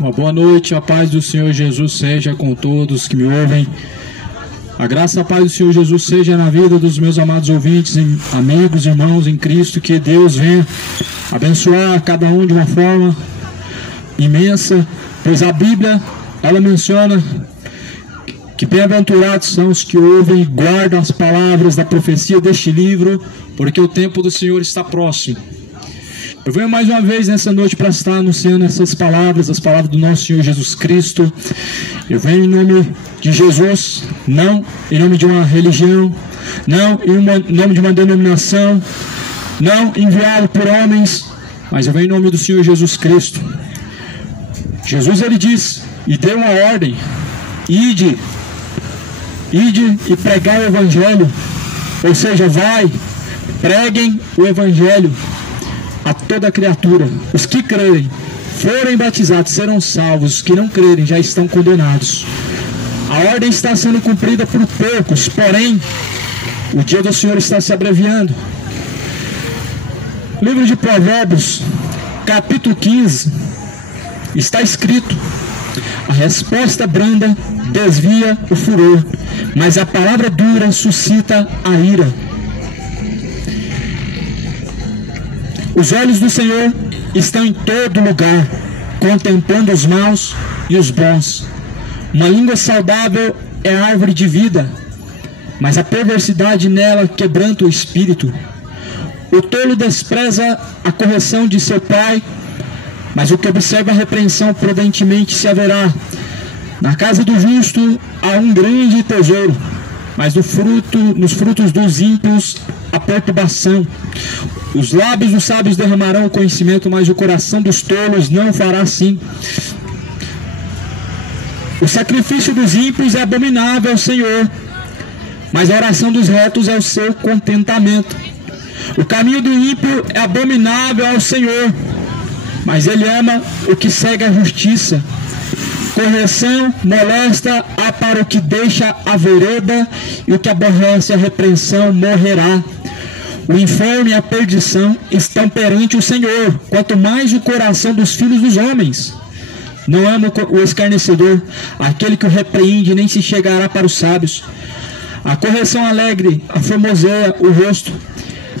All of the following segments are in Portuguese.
Uma boa noite, a paz do Senhor Jesus seja com todos que me ouvem. A graça e a paz do Senhor Jesus seja na vida dos meus amados ouvintes, amigos, irmãos em Cristo. Que Deus venha abençoar cada um de uma forma imensa, pois a Bíblia, ela menciona que bem-aventurados são os que ouvem e guardam as palavras da profecia deste livro, porque o tempo do Senhor está próximo. Eu venho mais uma vez nessa noite para estar anunciando essas palavras, as palavras do nosso Senhor Jesus Cristo. Eu venho em nome de Jesus, não em nome de uma religião, não em nome de uma denominação, não enviado por homens, mas eu venho em nome do Senhor Jesus Cristo. Jesus, ele diz e deu uma ordem: ide e pregai o Evangelho, ou seja, vai, preguem o Evangelho a toda criatura. Os que crerem, forem batizados, serão salvos. Os que não crerem já estão condenados. A ordem está sendo cumprida por poucos, porém o dia do Senhor está se abreviando. Livro de Provérbios, capítulo 15, está escrito: a resposta branda desvia o furor, mas a palavra dura suscita a ira. Os olhos do Senhor estão em todo lugar, contemplando os maus e os bons. Uma língua saudável é árvore de vida, mas a perversidade nela quebranta o espírito. O tolo despreza a correção de seu pai, mas o que observa a repreensão prudentemente se haverá. Na casa do justo há um grande tesouro, mas nos frutos dos ímpios a perturbação. Os lábios dos sábios derramarão o conhecimento, mas o coração dos tolos não fará assim. O sacrifício dos ímpios é abominável ao Senhor, mas a oração dos retos é o seu contentamento. O caminho do ímpio é abominável ao Senhor, mas ele ama o que segue a justiça. Correção molesta há para o que deixa a vereda, e o que aborrece a repreensão morrerá. O inferno e a perdição estão perante o Senhor, quanto mais o coração dos filhos dos homens. Não ama o escarnecedor, aquele que o repreende nem se chegará para os sábios. A correção alegre aformoseia o rosto,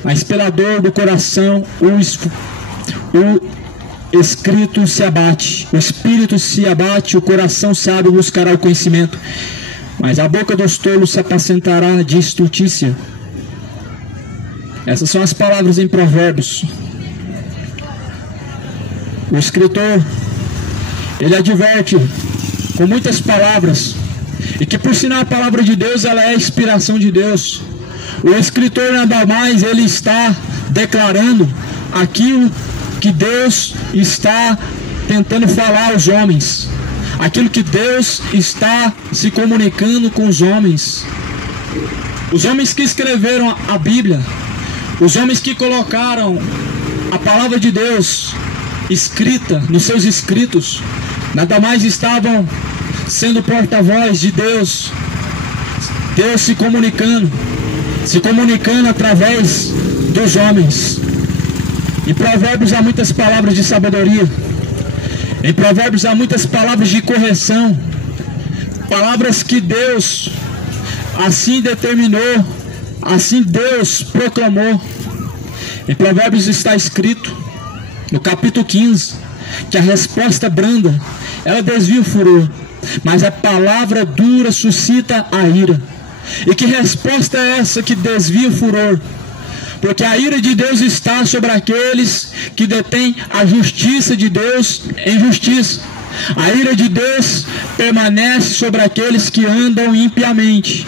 mas pela dor do coração o espírito se abate, o coração sábio buscará o conhecimento, mas a boca dos tolos se apacentará de estultícia. Essas são as palavras em Provérbios. O escritor, ele adverte com muitas palavras, e que por sinal a palavra de Deus, ela é a inspiração de Deus. O escritor nada mais, ele está declarando aquilo que Deus está tentando falar aos homens, aquilo que Deus está se comunicando com os homens. Os homens que escreveram a Bíblia, os homens que colocaram a palavra de Deus escrita nos seus escritos, nada mais estavam sendo porta-voz de Deus. Deus se comunicando através dos homens. Em Provérbios há muitas palavras de sabedoria. Em Provérbios há muitas palavras de correção, palavras que Deus assim determinou, assim Deus proclamou. Em Provérbios está escrito, no capítulo 15, que a resposta branda, ela desvia o furor, mas a palavra dura suscita a ira. E que resposta é essa que desvia o furor? Porque a ira de Deus está sobre aqueles que detêm a justiça de Deus em justiça. A ira de Deus permanece sobre aqueles que andam impiamente.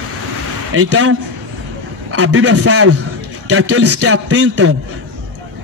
Então, a Bíblia fala que aqueles que atentam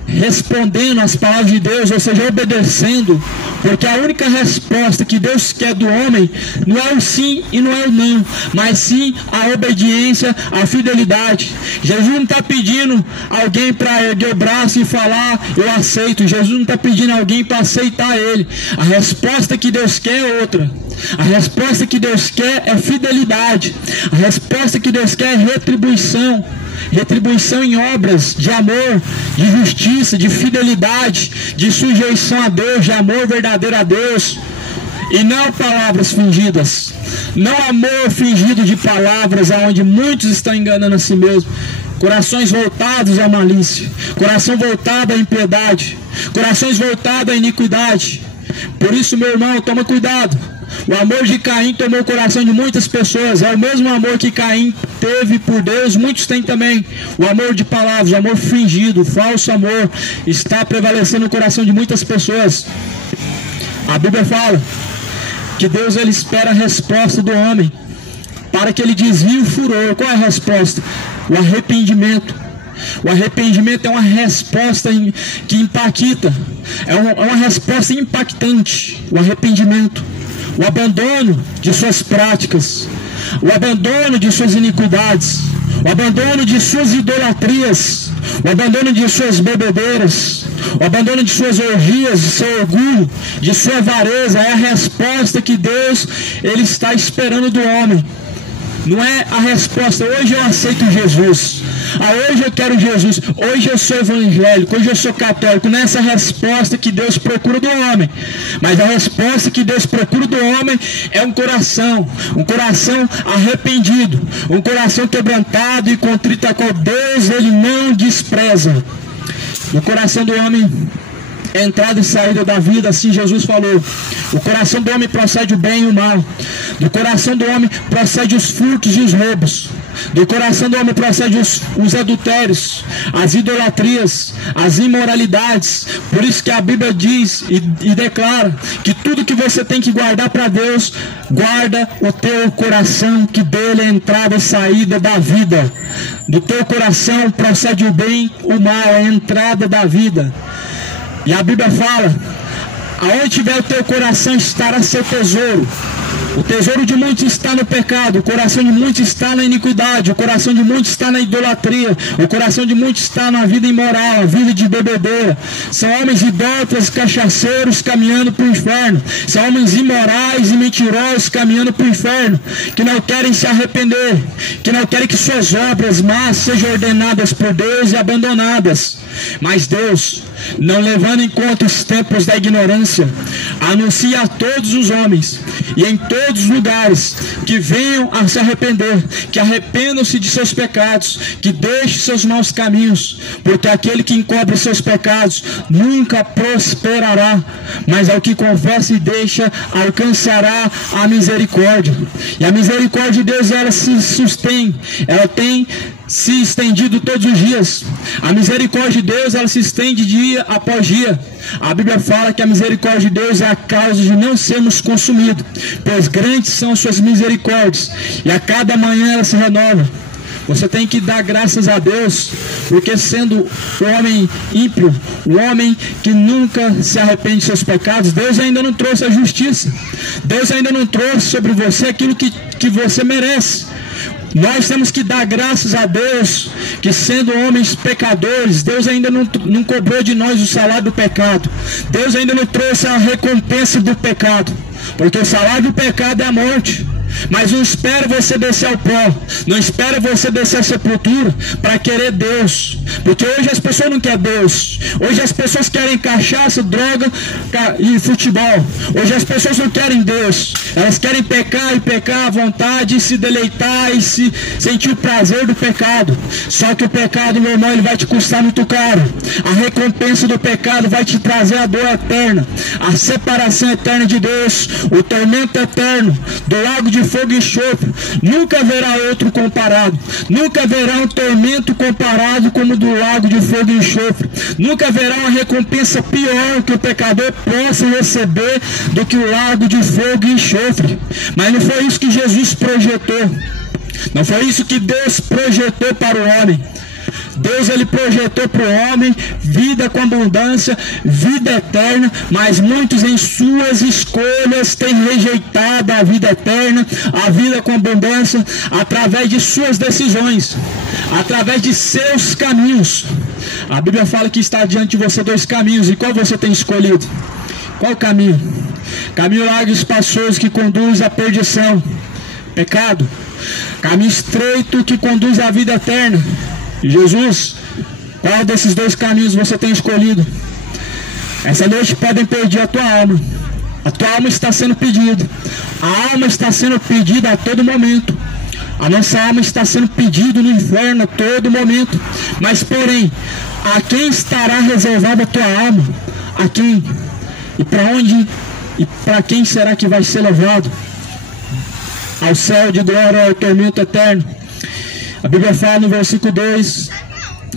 respondendo às palavras de Deus, ou seja, obedecendo, porque a única resposta que Deus quer do homem não é o sim e não é o não, mas sim a obediência, a fidelidade. Jesus não está pedindo alguém para erguer o braço e falar eu aceito. Jesus não está pedindo alguém para aceitar ele. A resposta que Deus quer é outra. A resposta que Deus quer é fidelidade. A resposta que Deus quer é retribuição. Retribuição em obras de amor, de justiça, de fidelidade, de sujeição a Deus, de amor verdadeiro a Deus. e não palavras fingidas, não amor fingido de palavras, aonde muitos estão enganando a si mesmos. Corações voltados à malícia, coração voltado à impiedade, corações voltados à iniquidade. Por isso, meu irmão, toma cuidado. O amor de Caim tomou o coração de muitas pessoas. É o mesmo amor que Caim teve por Deus, muitos têm também. O amor de palavras, o amor fingido, o falso amor, está prevalecendo no coração de muitas pessoas. A Bíblia fala que Deus, ele espera a resposta do homem para que ele desvie o furor. Qual é a resposta? O arrependimento. O arrependimento é uma resposta que impacta, é uma resposta impactante. O arrependimento, o abandono de suas práticas, o abandono de suas iniquidades, o abandono de suas idolatrias, o abandono de suas bebedeiras, o abandono de suas orgias, de seu orgulho, de sua avareza. É a resposta que Deus, ele está esperando do homem. Não é a resposta, hoje eu aceito Jesus, hoje eu quero Jesus, hoje eu sou evangélico, hoje eu sou católico. Não é essa resposta que Deus procura do homem, mas a resposta que Deus procura do homem é um coração arrependido, um coração quebrantado e contrito, a qual Deus, ele não despreza. O coração do homem é entrada e saída da vida, assim Jesus falou. O coração do homem procede o bem e o mal. Do coração do homem procede os furtos e os roubos. Do coração do homem procede os adultérios, as idolatrias, as imoralidades. Por isso que a Bíblia diz e declara que tudo que você tem que guardar para Deus, guarda o teu coração, que dele é a entrada e saída da vida. Do teu coração procede o bem, o mal, é a entrada da vida. E a Bíblia fala: aonde tiver o teu coração estará seu tesouro. O tesouro de muitos está no pecado, o coração de muitos está na iniquidade, o coração de muitos está na idolatria, o coração de muitos está na vida imoral, a vida de bebedeira. São homens idólatras, cachaceiros caminhando para o inferno. São homens imorais e mentirosos caminhando para o inferno, que não querem se arrepender, que não querem que suas obras más sejam ordenadas por Deus e abandonadas. Mas Deus, não levando em conta os tempos da ignorância, anuncia a todos os homens e em todos os lugares que venham a se arrepender, que arrependam-se de seus pecados, que deixem seus maus caminhos, porque aquele que encobre seus pecados nunca prosperará, mas ao que confessa e deixa alcançará a misericórdia. E a misericórdia de Deus, ela se sustém, ela tem se estendido todos os dias. A misericórdia de Deus, ela se estende dia após dia. A Bíblia fala que a misericórdia de Deus é a causa de não sermos consumidos, pois grandes são suas misericórdias, e a cada manhã ela se renova. Você tem que dar graças a Deus, porque sendo o homem ímpio, o homem que nunca se arrepende de seus pecados, Deus ainda não trouxe a justiça. Deus ainda não trouxe sobre você aquilo que você merece. Nós temos que dar graças a Deus, que sendo homens pecadores, Deus ainda não cobrou de nós o salário do pecado. Deus ainda não trouxe a recompensa do pecado, porque o salário do pecado é a morte. Mas não espera você descer ao pó, não espera você descer à sepultura para querer Deus, porque hoje as pessoas não querem Deus. Hoje as pessoas querem cachaça, droga e futebol. Hoje as pessoas não querem Deus, elas querem pecar e pecar à vontade, e se deleitar e se sentir o prazer do pecado. Só que o pecado, meu irmão, ele vai te custar muito caro. A recompensa do pecado vai te trazer a dor eterna, a separação eterna de Deus, o tormento eterno do lago de fogo e enxofre. Nunca haverá outro comparado. Nunca haverá um tormento comparado como o do lago de fogo e enxofre. Nunca haverá uma recompensa pior que o pecador possa receber do que o lago de fogo e enxofre. Mas não foi isso que Jesus projetou. Não foi isso que Deus projetou para o homem. Deus, ele projetou para o homem vida com abundância, vida eterna, mas muitos em suas escolhas têm rejeitado a vida eterna, a vida com abundância, através de suas decisões, através de seus caminhos. A Bíblia fala que está diante de você dois caminhos, e qual você tem escolhido? Qual o caminho? Caminho largo e espaçoso que conduz à perdição, pecado. Caminho estreito que conduz à vida eterna. Jesus, qual desses dois caminhos você tem escolhido? Essa noite podem perder a tua alma. A tua alma está sendo pedida. A alma está sendo pedida a todo momento. A nossa alma está sendo pedida no inferno a todo momento. Mas porém, a quem estará reservada a tua alma? A quem? E para onde? E para quem será que vai ser levado? Ao céu de glória, ao tormento eterno. A Bíblia fala no versículo 2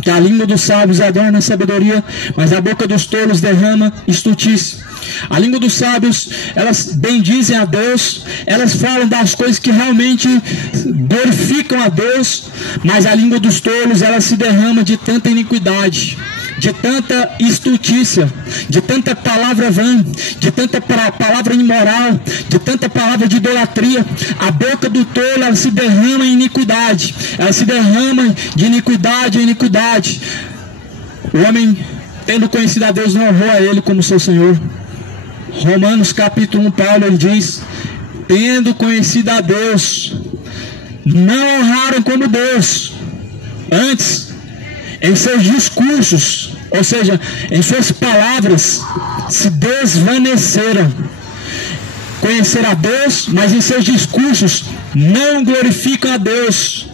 que a língua dos sábios adorna a sabedoria, mas a boca dos tolos derrama estultícia. A língua dos sábios, elas bendizem a Deus, elas falam das coisas que realmente glorificam a Deus, mas a língua dos tolos, ela se derrama de tanta iniquidade, de tanta estultícia, de tanta palavra vã, de tanta palavra imoral, de tanta palavra de idolatria. A boca do tolo, ela se derrama em iniquidade, ela se derrama de iniquidade em iniquidade. O homem, tendo conhecido a Deus, não honrou a Ele como seu Senhor. Romanos capítulo 1, Paulo, ele diz: tendo conhecido a Deus, não honraram como Deus, antes em seus discursos, ou seja, em suas palavras, se desvaneceram. Conhecer a Deus, mas em seus discursos não glorificam a Deus,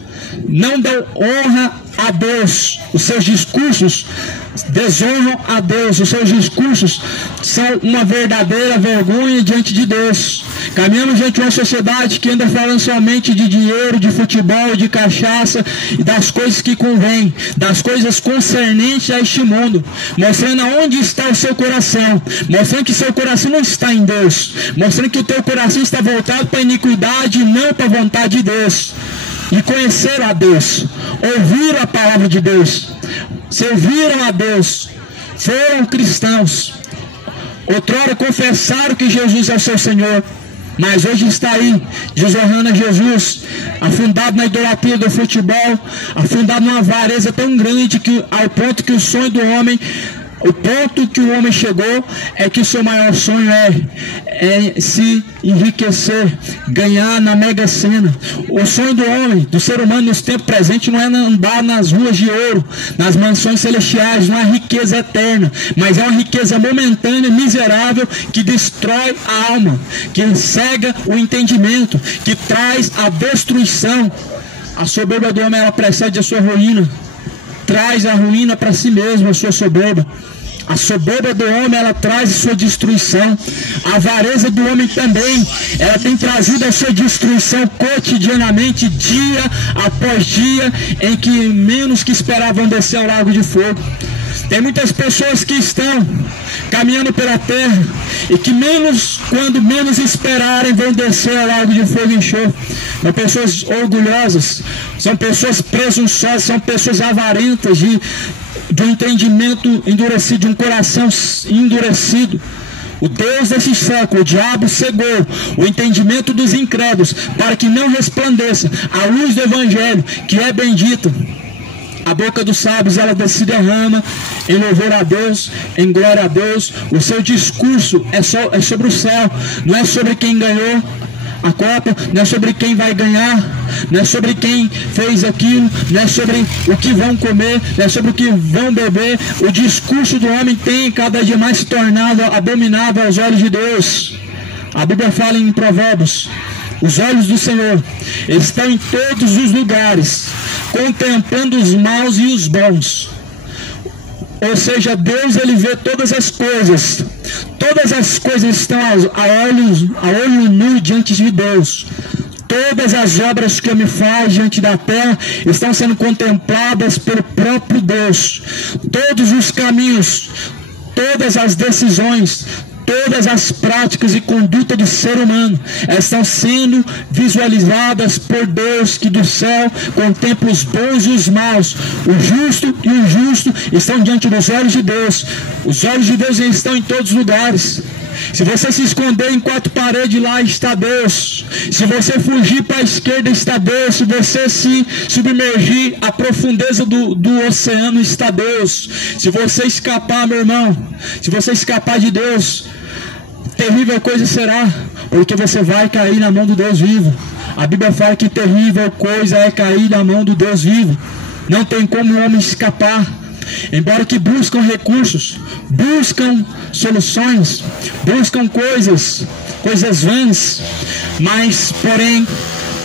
não dão honra a Deus. Os seus discursos desonram a Deus. Os seus discursos são uma verdadeira vergonha diante de Deus. Caminhamos diante de uma sociedade que anda falando somente de dinheiro, de futebol, de cachaça e das coisas que convêm, das coisas concernentes a este mundo, mostrando aonde está o seu coração, mostrando que seu coração não está em Deus, mostrando que o teu coração está voltado para a iniquidade e não para a vontade de Deus. E conhecer a Deus, ouvir a palavra de Deus, serviram a Deus, foram cristãos, outrora confessaram que Jesus é o seu Senhor, mas hoje está aí, desonrando a Jesus, afundado na idolatria do futebol, afundado numa avareza tão grande, que ao ponto que o sonho do homem, o ponto que o homem chegou é que o seu maior sonho é se enriquecer, ganhar na Mega Sena. O sonho do homem, do ser humano nos tempos presentes, não é andar nas ruas de ouro, nas mansões celestiais, não é riqueza eterna, mas é uma riqueza momentânea, miserável, que destrói a alma, que cega o entendimento, que traz a destruição. A soberba do homem, ela precede a sua ruína, traz a ruína para si mesmo, a sua soberba. A soberba do homem, ela traz a sua destruição. A avareza do homem também, ela tem trazido a sua destruição cotidianamente, dia após dia, em que menos que esperavam descer ao lago de fogo. Tem muitas pessoas que estão caminhando pela terra e que quando menos esperarem, vão descer ao lago de fogo e enxofre. São pessoas orgulhosas, são pessoas presunçosas, são pessoas avarentas, de um entendimento endurecido, de um coração endurecido. O Deus desse século, o diabo, cegou o entendimento dos incrédulos para que não resplandeça a luz do Evangelho, que é bendita. A boca dos sábios, ela se derrama em louvor a Deus, em glória a Deus. O seu discurso é sobre o céu, não é sobre quem ganhou a Copa, não é sobre quem vai ganhar, não é sobre quem fez aquilo, não é sobre o que vão comer, não é sobre o que vão beber. O discurso do homem tem cada dia mais se tornado abominável aos olhos de Deus. A Bíblia fala em Provérbios: os olhos do Senhor estão em todos os lugares, contemplando os maus e os bons. Ou seja, Deus, ele vê todas as coisas estão a olho nu diante de Deus. Todas as obras que o homem faz diante da terra estão sendo contempladas pelo próprio Deus. Todos os caminhos, todas as decisões, todas as práticas e conduta do ser humano estão sendo visualizadas por Deus, que do céu contempla os bons e os maus, o justo e o injusto estão diante dos olhos de Deus. Os olhos de Deus estão em todos os lugares. Se você se esconder em quatro paredes, lá está Deus. Se você fugir para a esquerda, está Deus. Se você se submergir à profundeza do oceano, está Deus. Se você escapar, meu irmão, se você escapar de Deus, terrível coisa será, porque você vai cair na mão do Deus vivo. A Bíblia fala que terrível coisa é cair na mão do Deus vivo. Não tem como o homem escapar. embora que buscam recursos, buscam soluções, buscam coisas vãs, mas porém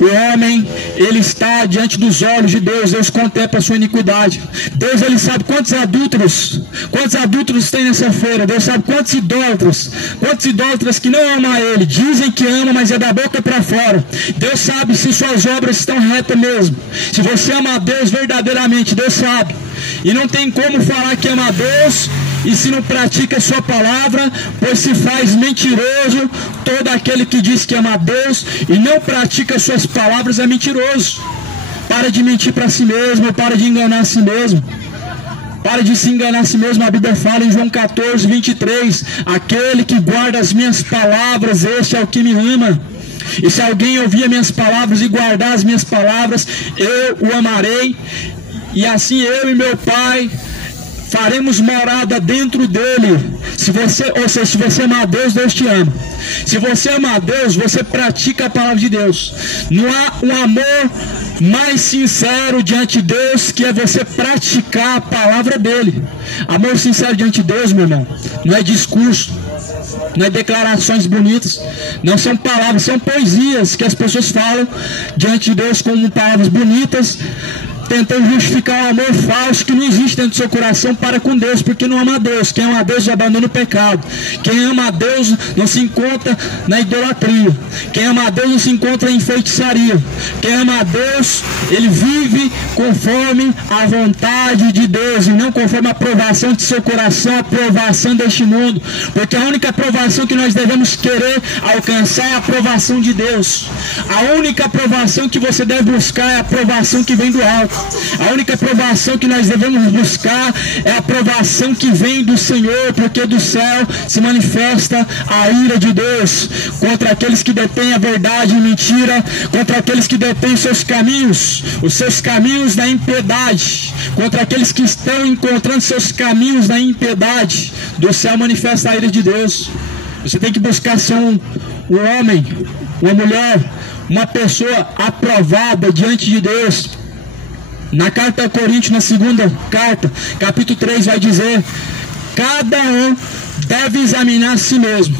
o homem, ele está diante dos olhos de Deus. Deus contempla a sua iniquidade. Deus, ele sabe quantos adúlteros tem nessa feira. Deus sabe quantos idólatras que não amam a Ele, dizem que amam, mas é da boca para fora. Deus sabe se suas obras estão retas mesmo, se você ama a Deus verdadeiramente. Deus sabe, e não tem como falar que ama a Deus e se não pratica a sua palavra, pois se faz mentiroso. Todo aquele que diz que ama a Deus e não pratica as suas palavras é mentiroso. Para de mentir para si mesmo, para de enganar a si mesmo. Para de se enganar a si mesmo. A Bíblia fala em João 14, 23, aquele que guarda as minhas palavras, este é o que me ama. E se alguém ouvir as minhas palavras e guardar as minhas palavras, eu o amarei, e assim eu e meu Pai faremos morada dentro dele. Se você ama a Deus, Deus te ama. Se você ama a Deus, você pratica a palavra de Deus. Não há um amor mais sincero diante de Deus que é você praticar a palavra dele. Amor sincero diante de Deus, meu irmão, não é discurso, não é declarações bonitas, não são palavras, são poesias que as pessoas falam diante de Deus como palavras bonitas, tentando justificar um amor falso que não existe dentro do seu coração para com Deus, porque não ama a Deus. Quem ama a Deus abandona o pecado. Quem ama a Deus não se encontra na idolatria. Quem ama a Deus não se encontra em feitiçaria. Quem ama a Deus, ele vive conforme a vontade de Deus e não conforme a aprovação de seu coração, a aprovação deste mundo, porque a única aprovação que nós devemos querer alcançar é a aprovação de Deus. A única aprovação que você deve buscar é a aprovação que vem do alto. A única aprovação que nós devemos buscar é a aprovação que vem do Senhor, porque do céu se manifesta a ira de Deus contra aqueles que detêm a verdade e mentira, contra aqueles que detêm os seus caminhos na impiedade, contra aqueles que estão encontrando seus caminhos na impiedade. Do céu manifesta a ira de Deus. Você tem que buscar ser um homem, uma mulher, uma pessoa aprovada diante de Deus. Na carta a Coríntios, na segunda carta, capítulo 3, vai dizer: cada um deve examinar a si mesmo,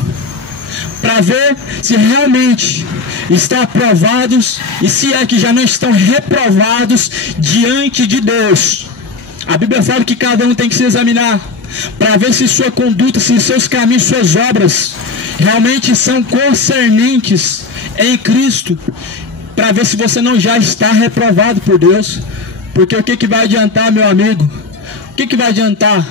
para ver se realmente estão aprovados e se é que já não estão reprovados diante de Deus. A Bíblia fala que cada um tem que se examinar, para ver se sua conduta, se seus caminhos, suas obras realmente são concernentes em Cristo, para ver se você não já está reprovado por Deus. Porque o que vai adiantar, meu amigo? O que vai adiantar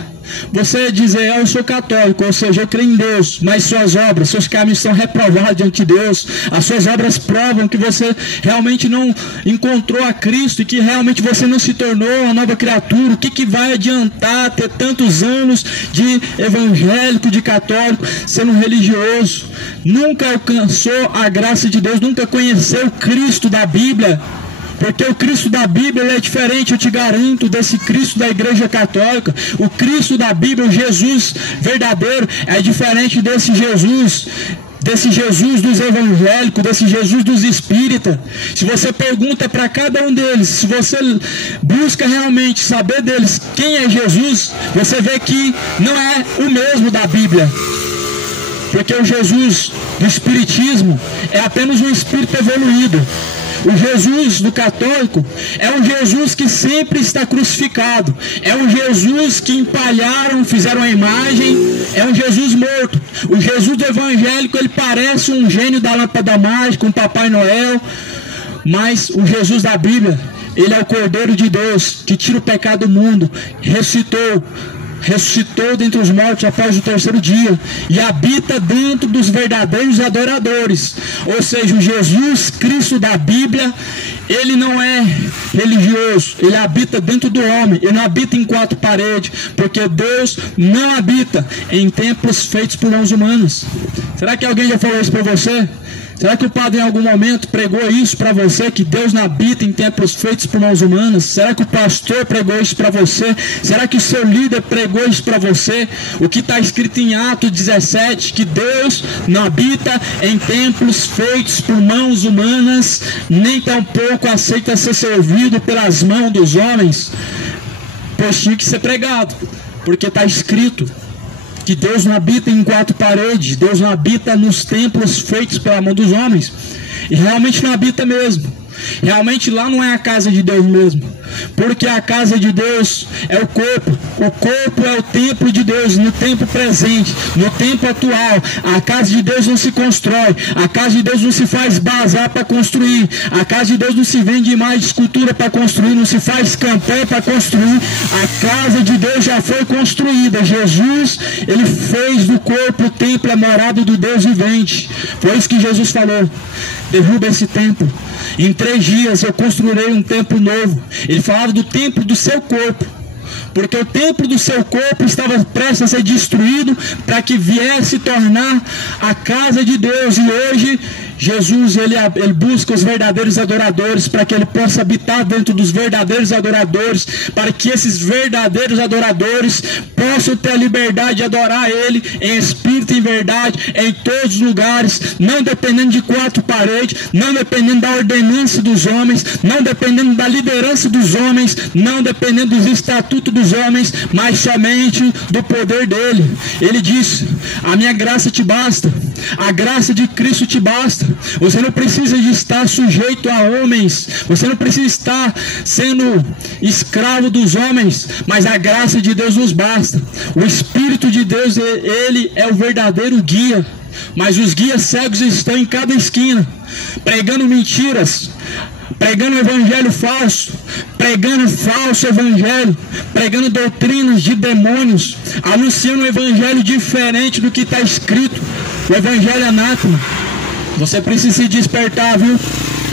você dizer: eu sou católico, ou seja, eu creio em Deus, mas suas obras, seus caminhos são reprovados diante de Deus? As suas obras provam que você realmente não encontrou a Cristo e que realmente você não se tornou uma nova criatura. O que vai adiantar ter tantos anos de evangélico, de católico, sendo religioso? Nunca alcançou a graça de Deus, nunca conheceu o Cristo da Bíblia. Porque o Cristo da Bíblia é diferente, eu te garanto, desse Cristo da Igreja Católica. O Cristo da Bíblia, o Jesus verdadeiro, é diferente desse Jesus dos evangélicos, desse Jesus dos espíritas. Se você pergunta para cada um deles, se você busca realmente saber deles quem é Jesus, você vê que não é o mesmo da Bíblia. Porque o Jesus do espiritismo é apenas um espírito evoluído. O Jesus do católico é um Jesus que sempre está crucificado. É um Jesus que empalharam, fizeram a imagem. É um Jesus morto. O Jesus do evangélico, ele parece um gênio da lâmpada mágica, um Papai Noel. Mas o Jesus da Bíblia, ele é o Cordeiro de Deus que tira o pecado do mundo. Ressuscitou dentre os mortos após o terceiro dia e habita dentro dos verdadeiros adoradores. Ou seja, o Jesus Cristo da Bíblia, ele não é religioso, ele habita dentro do homem, ele não habita em quatro paredes, porque Deus não habita em templos feitos por mãos humanas. Será que alguém já falou isso para você? Será que o padre em algum momento pregou isso para você, que Deus não habita em templos feitos por mãos humanas? Será que o pastor pregou isso para você? Será que o seu líder pregou isso para você? O que está escrito em Atos 17, que Deus não habita em templos feitos por mãos humanas, nem tampouco aceita ser servido pelas mãos dos homens. pois tinha que ser pregado, porque está escrito que Deus não habita em quatro paredes, Deus não habita nos templos feitos pela mão dos homens, e realmente não habita mesmo. Realmente lá não é a casa de Deus mesmo, porque a casa de Deus é o corpo é o templo de Deus, no tempo presente, no tempo atual. A casa de Deus não se constrói, a casa de Deus não se faz bazar para construir, a casa de Deus não se vende mais de escultura para construir, não se faz campanha para construir. A casa de Deus já foi construída. Jesus, ele fez do corpo o templo, a morada do Deus vivente. Foi isso que Jesus falou: derruba esse templo, em 3 dias eu construirei um templo novo. Ele falava do templo do seu corpo, porque o templo do seu corpo estava prestes a ser destruído para que viesse tornar a casa de Deus. E hoje Jesus ele busca os verdadeiros adoradores, para que ele possa habitar dentro dos verdadeiros adoradores, para que esses verdadeiros adoradores possam ter a liberdade de adorar ele em espírito e em verdade, em todos os lugares, não dependendo de 4 paredes, não dependendo da ordenança dos homens, não dependendo da liderança dos homens, não dependendo dos estatutos dos homens, mas somente do poder dele. Ele disse: a minha graça te basta, a graça de Cristo te basta. Você não precisa de estar sujeito a homens, você não precisa estar sendo escravo dos homens, mas a graça de Deus nos basta. O Espírito de Deus, ele é o verdadeiro guia, mas os guias cegos estão em cada esquina, pregando mentiras, pregando evangelho falso, pregando falso evangelho, pregando doutrinas de demônios, anunciando um evangelho diferente do que está escrito, o evangelho anátema. Você precisa se despertar, viu?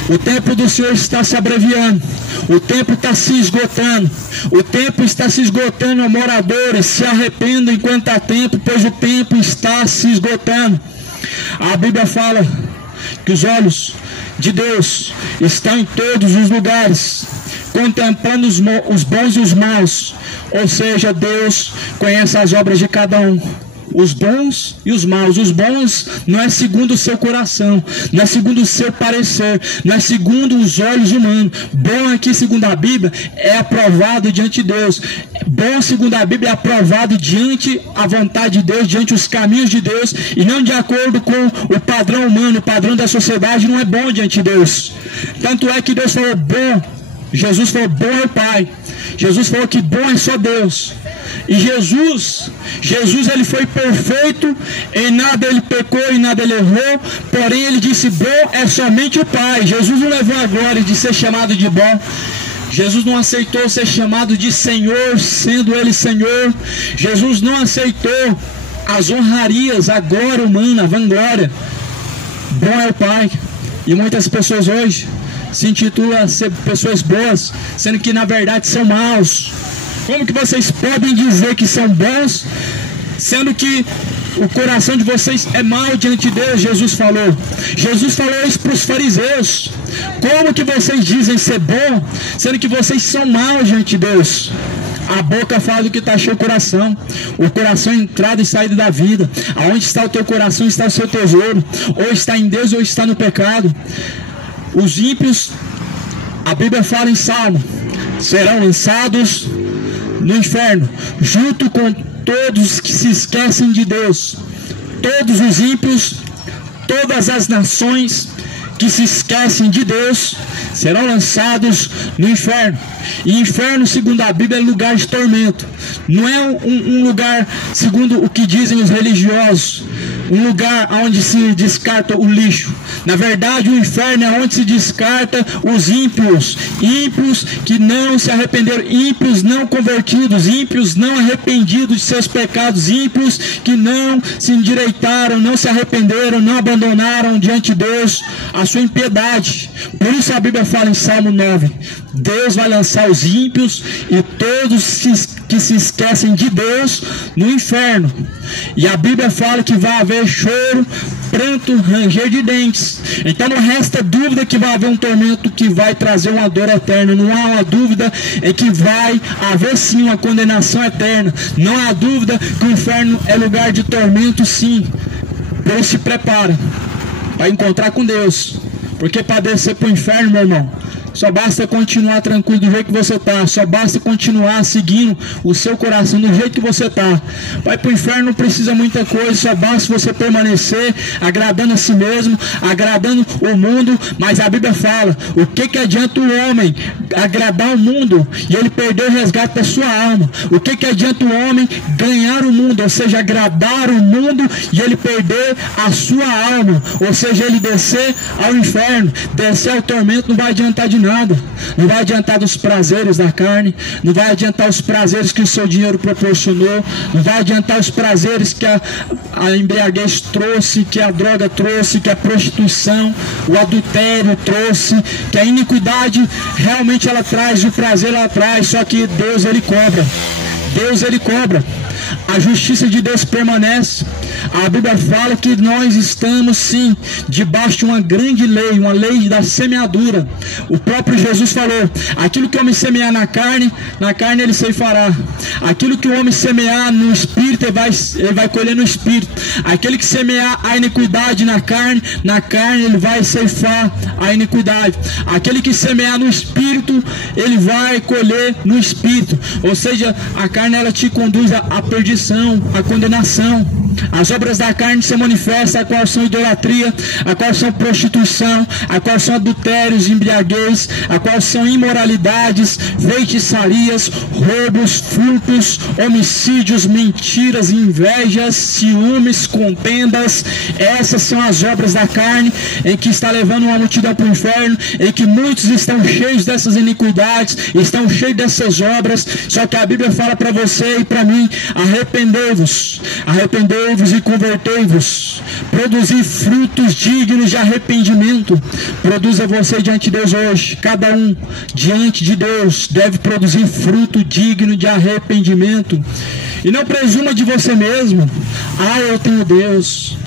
O tempo do Senhor está se abreviando, o tempo está se esgotando, o tempo está se esgotando, moradores, se arrependam enquanto há tempo, pois o tempo está se esgotando. A Bíblia fala que os olhos de Deus estão em todos os lugares, contemplando os bons e os maus, ou seja, Deus conhece as obras de cada um, os bons e os maus. Os bons não é segundo o seu coração, não é segundo o seu parecer, não é segundo os olhos humanos. Bom aqui, segundo a Bíblia, é aprovado diante de Deus. Bom, segundo a Bíblia, é aprovado diante a vontade de Deus, diante os caminhos de Deus, e não de acordo com o padrão humano. O padrão da sociedade não é bom diante de Deus. Tanto é que Deus falou bom, Jesus falou bom é o Pai, Jesus falou que bom é só Deus. E Jesus ele foi perfeito, em nada ele pecou, em nada ele errou, porém ele disse bom é somente o Pai. Jesus não levou a glória de ser chamado de bom, Jesus não aceitou ser chamado de Senhor, sendo ele Senhor. Jesus não aceitou as honrarias, a glória humana, a vanglória. Bom é o Pai. E muitas pessoas hoje se intitulam ser pessoas boas, sendo que na verdade são maus. Como que vocês podem dizer que são bons, sendo que o coração de vocês é mau diante de Deus? Jesus falou isso para os fariseus. Como que vocês dizem ser bom, sendo que vocês são maus diante de Deus? A boca fala do que está cheio o coração é entrada e saída da vida. Aonde está o teu coração está o seu tesouro, ou está em Deus ou está no pecado. Os ímpios, a Bíblia fala em Salmo, serão lançados no inferno, junto com todos que se esquecem de Deus. Todos os ímpios, todas as nações que se esquecem de Deus serão lançados no inferno. E inferno, segundo a Bíblia, é lugar de tormento. Não é um lugar, segundo o que dizem os religiosos, um lugar onde se descarta o lixo. Na verdade, o inferno é onde se descarta os ímpios, ímpios que não se arrependeram, ímpios não convertidos, ímpios não arrependidos de seus pecados, ímpios que não se endireitaram, não se arrependeram, não abandonaram diante de Deus a sua impiedade. Por isso a Bíblia fala em Salmo 9, Deus vai lançar os ímpios e todos que se esquecem de Deus no inferno. E a Bíblia fala que vai haver choro, pranto, ranger de dentes. Então não resta dúvida que vai haver um tormento que vai trazer uma dor eterna. Não há uma dúvida em que vai haver sim uma condenação eterna. Não há dúvida que o inferno é lugar de tormento, sim. Por isso se prepara para encontrar com Deus, porque para descer para o inferno, meu irmão, Só basta continuar tranquilo do jeito que você está. Só basta continuar seguindo o seu coração do jeito que você está. Vai para o inferno, não precisa muita coisa. Só basta você permanecer agradando a si mesmo, agradando o mundo. Mas a Bíblia fala: o que adianta o homem agradar o mundo e ele perder o resgate da sua alma? O que adianta o homem ganhar o mundo, ou seja, agradar o mundo, e ele perder a sua alma, ou seja, ele descer ao inferno, descer ao tormento? Não vai adiantar de nada. Não vai adiantar dos prazeres da carne, não vai adiantar os prazeres que o seu dinheiro proporcionou, não vai adiantar os prazeres que a embriaguez trouxe, que a droga trouxe, que a prostituição, o adultério trouxe, que a iniquidade realmente ela traz, o prazer ela traz. Só que Deus ele cobra. Deus ele cobra. A justiça de Deus permanece. A Bíblia fala que nós estamos sim debaixo de uma grande lei, uma lei da semeadura. O próprio Jesus falou: aquilo que o homem semear na carne ele ceifará. Aquilo que o homem semear no espírito, ele vai colher no espírito. Aquele que semear a iniquidade na carne ele vai ceifar a iniquidade. Aquele que semear no espírito, ele vai colher no espírito. Ou seja, a carne ela te conduz à perdição, à condenação. As obras da carne se manifestam, a qual são idolatria, a qual são prostituição, a qual são adultérios, embriaguez, a qual são imoralidades, feitiçarias, roubos, furtos, homicídios, mentiras, invejas, ciúmes, contendas. Essas são as obras da carne, em que está levando uma multidão para o inferno, em que muitos estão cheios dessas iniquidades, estão cheios dessas obras. Só que a Bíblia fala para você e para mim: arrependei-vos, arrependei-vos e convertei-vos, produzir frutos dignos de arrependimento. Produza você diante de Deus hoje. Cada um diante de Deus deve produzir fruto digno de arrependimento. E não presuma de você mesmo: eu tenho Deus,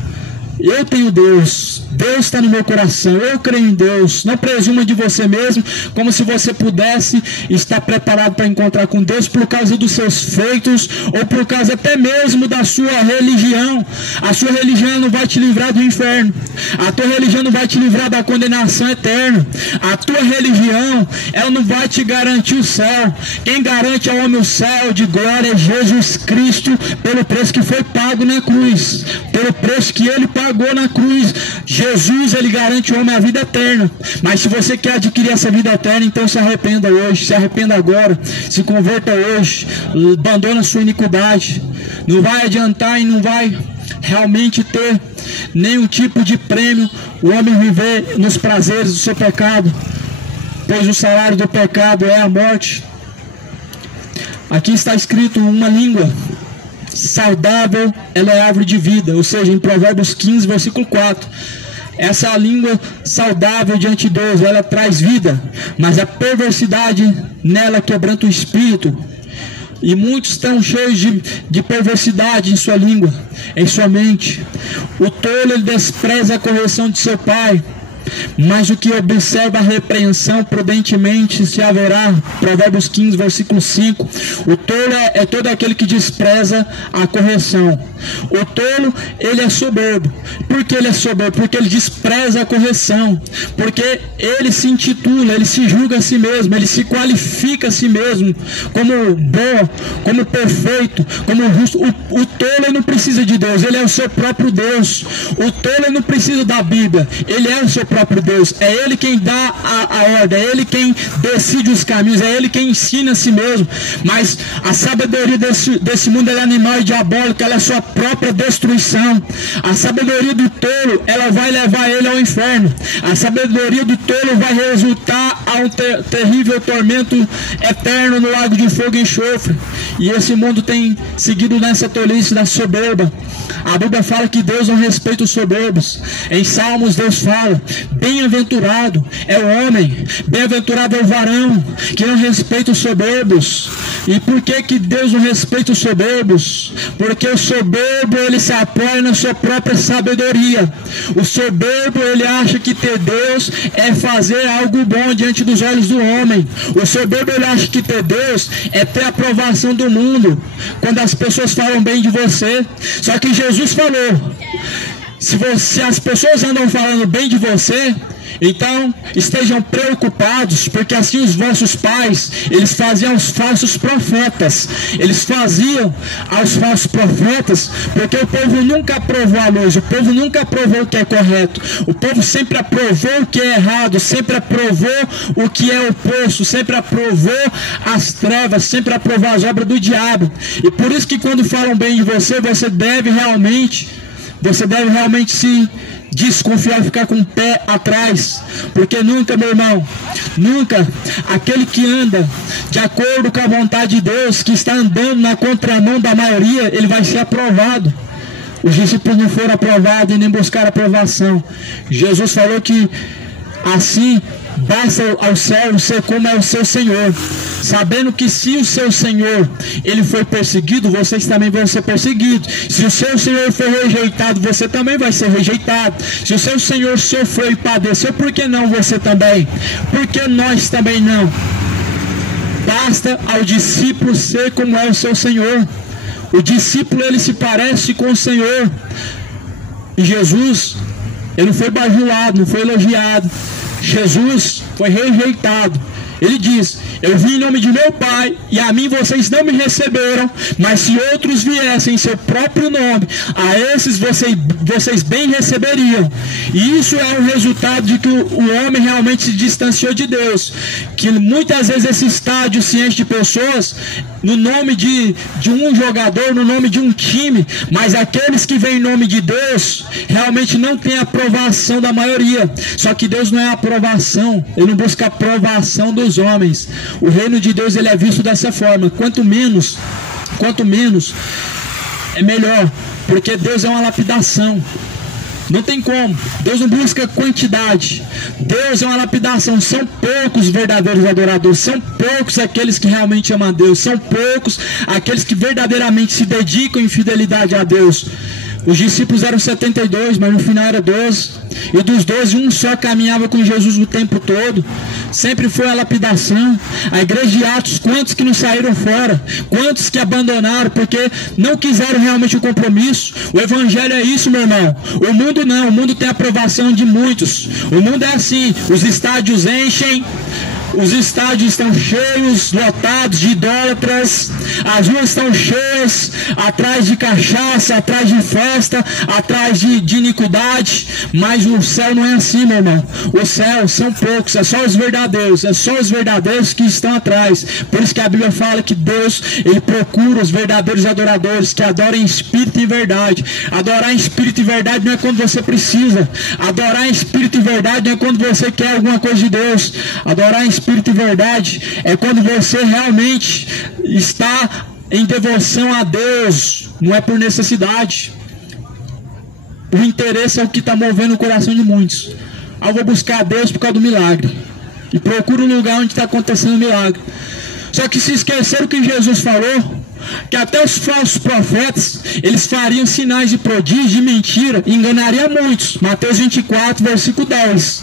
eu tenho Deus, Deus está no meu coração, eu creio em Deus. Não presuma de você mesmo como se você pudesse estar preparado para encontrar com Deus por causa dos seus feitos, ou por causa até mesmo da sua religião. A sua religião não vai te livrar do inferno. A tua religião não vai te livrar da condenação eterna. A tua religião, ela não vai te garantir o céu. Quem garante ao homem o céu de glória é Jesus Cristo, pelo preço que foi pago na cruz, pelo preço que ele pagou na cruz. Jesus, ele garante ao homem a vida eterna. Mas se você quer adquirir essa vida eterna, então se arrependa hoje, se arrependa agora, se converta hoje, abandona a sua iniquidade. Não vai adiantar e não vai realmente ter nenhum tipo de prêmio o homem viver nos prazeres do seu pecado, pois o salário do pecado é a morte. Aqui está escrito: uma língua saudável, ela é árvore de vida. Ou seja, em Provérbios 15, versículo 4. Essa língua saudável diante de Deus, ela traz vida, mas a perversidade nela quebranta o espírito. E muitos estão cheios de perversidade em sua língua, em sua mente. O tolo, ele despreza a correção de seu pai, mas o que observa a repreensão prudentemente se haverá. Provérbios 15, versículo 5. O tolo é todo aquele que despreza a correção. O tolo, ele é soberbo. Por que ele é soberbo? Porque ele despreza a correção. Porque ele se intitula, ele se julga a si mesmo, ele se qualifica a si mesmo como bom, como perfeito, como justo. O tolo, ele não precisa de Deus, ele é o seu próprio Deus. O tolo, ele não precisa da Bíblia, ele é o seu próprio Deus. É ele quem dá a ordem, é ele quem decide os caminhos, é ele quem ensina a si mesmo. Mas a sabedoria desse mundo é animal e diabólica, ela é sua própria destruição. A sabedoria do tolo, ela vai levar ele ao inferno. A sabedoria do tolo vai resultar a um terrível tormento eterno no lago de fogo e enxofre. E esse mundo tem seguido nessa tolice, na soberba. A Bíblia fala que Deus não respeita os soberbos. Em Salmos Deus fala: bem-aventurado é o homem, bem-aventurado é o varão que não respeita os soberbos. E por que Deus não respeita os soberbos? Porque o soberbo, ele se apoia na sua própria sabedoria. O soberbo, ele acha que ter Deus é fazer algo bom diante dos olhos do homem. O soberbo, ele acha que ter Deus é ter a aprovação do mundo, quando as pessoas falam bem de você. Só que Jesus falou: se as pessoas andam falando bem de você, Então, estejam preocupados, porque assim os vossos pais, eles faziam os falsos profetas. Eles faziam aos falsos profetas, porque o povo nunca aprovou a luz, o povo nunca aprovou o que é correto. O povo sempre aprovou o que é errado, sempre aprovou o que é oposto, sempre aprovou as trevas, sempre aprovou as obras do diabo. E por isso que quando falam bem de você, você deve realmente se desconfiar, ficar com o pé atrás, porque nunca, meu irmão, nunca aquele que anda de acordo com a vontade de Deus, que está andando na contramão da maioria, ele vai ser aprovado. Os discípulos não foram aprovados e nem buscaram aprovação. Jesus falou que assim basta ao servo ser como é o seu Senhor, sabendo que se o seu Senhor ele foi perseguido, vocês também vão ser perseguidos. Se o seu Senhor for rejeitado, você também vai ser rejeitado. Se o seu Senhor sofreu e padeceu, por que não você também? Por que nós também não? Basta ao discípulo ser como é o seu Senhor. O discípulo ele se parece com o Senhor. E Jesus, ele não foi bajulado, não foi elogiado. Jesus foi rejeitado. Ele diz: eu vim em nome de meu Pai, e a mim vocês não me receberam, mas se outros viessem em seu próprio nome, a esses vocês bem receberiam. E isso é o resultado de que o homem realmente se distanciou de Deus. Que muitas vezes esse estádio se enche de pessoas no nome de um jogador, no nome de um time, mas aqueles que vêm em nome de Deus realmente não têm a aprovação da maioria. Só que Deus não é a aprovação, Ele não busca a aprovação dos homens. O reino de Deus ele é visto dessa forma: quanto menos é melhor, porque Deus é uma lapidação. Não tem como. Deus não busca quantidade. Deus é uma lapidação. São poucos verdadeiros adoradores. São poucos aqueles que realmente amam a Deus. São poucos aqueles que verdadeiramente se dedicam em fidelidade a Deus. Os discípulos eram 72, mas no final eram 12. E dos 12, um só caminhava com Jesus o tempo todo. Sempre foi a lapidação. A igreja de Atos, quantos que não saíram fora? Quantos que abandonaram porque não quiseram realmente o compromisso? O evangelho é isso, meu irmão. O mundo não. O mundo tem a aprovação de muitos. O mundo é assim. Os estádios enchem. Os estádios estão cheios, lotados de idólatras. As ruas estão cheias, atrás de cachaça, atrás de festa, atrás de iniquidade. Mas o céu não é assim, meu irmão. O céu são poucos, é só os verdadeiros. É só os verdadeiros que estão atrás. Por isso que a Bíblia fala que Deus, Ele procura os verdadeiros adoradores que adoram em espírito e verdade. Adorar em espírito e verdade não é quando você precisa. Adorar em espírito e verdade não é quando você quer alguma coisa de Deus. Adorar em espírito e verdade é quando você realmente está em devoção a Deus, não é por necessidade. O interesse é o que está movendo o coração de muitos. Eu vou buscar a Deus por causa do milagre, e procura um lugar onde está acontecendo o milagre. Só que se esqueceram que Jesus falou que até os falsos profetas eles fariam sinais de prodígio, de mentira, e enganariam muitos. Mateus 24, versículo 10.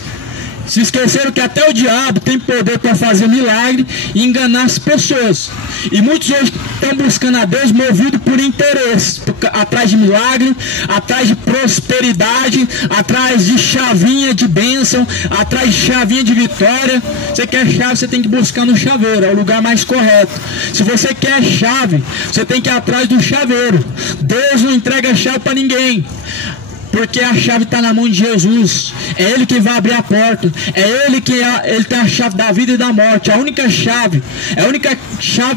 Se esqueceram que até o diabo tem poder para fazer milagre e enganar as pessoas. E muitos hoje estão buscando a Deus movido por interesse, atrás de milagre, atrás de prosperidade, atrás de chavinha de bênção, atrás de chavinha de vitória. Você quer chave, você tem que buscar no chaveiro, é o lugar mais correto. Se você quer chave, você tem que ir atrás do chaveiro. Deus não entrega a chave para ninguém, porque a chave está na mão de Jesus. É Ele que vai abrir a porta. É Ele que Ele tem a chave da vida e da morte. A única chave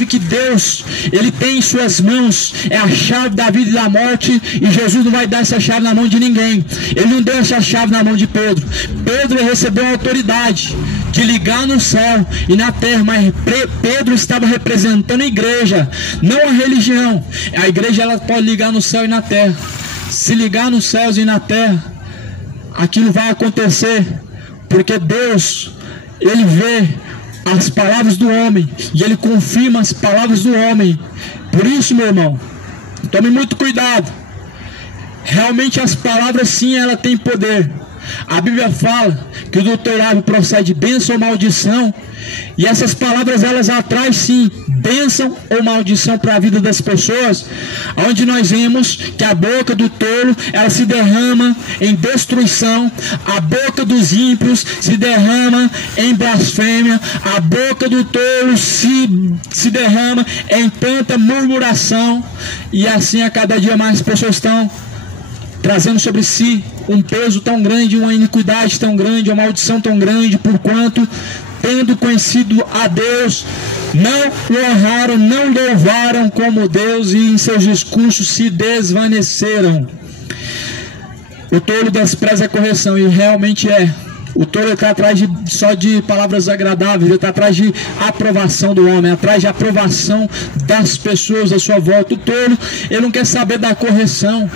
que Deus Ele tem em suas mãos é a chave da vida e da morte. E Jesus não vai dar essa chave na mão de ninguém. Ele não deu essa chave na mão de Pedro. Pedro recebeu a autoridade de ligar no céu e na terra, mas Pedro estava representando a igreja, não a religião. A igreja ela pode ligar no céu e na terra. Se ligar nos céus e na terra, aquilo vai acontecer, porque Deus, Ele vê as palavras do homem e Ele confirma as palavras do homem. Por isso, meu irmão, tome muito cuidado. Realmente as palavras sim, ela tem poder, A Bíblia fala que do teu lábio procede bênção ou maldição, e essas palavras elas atraem sim bênção ou maldição para a vida das pessoas, onde nós vemos que a boca do tolo ela se derrama em destruição, a boca dos ímpios se derrama em blasfêmia, a boca do tolo se derrama em tanta murmuração, e assim a cada dia mais as pessoas estão trazendo sobre si um peso tão grande, uma iniquidade tão grande, uma maldição tão grande, porquanto, tendo conhecido a Deus, não o honraram, não louvaram como Deus, e em seus discursos se desvaneceram. O tolo despreza a correção, e realmente é. O tolo está atrás só de palavras agradáveis, ele está atrás de aprovação do homem, atrás de aprovação das pessoas à sua volta. O tolo, ele não quer saber da correção.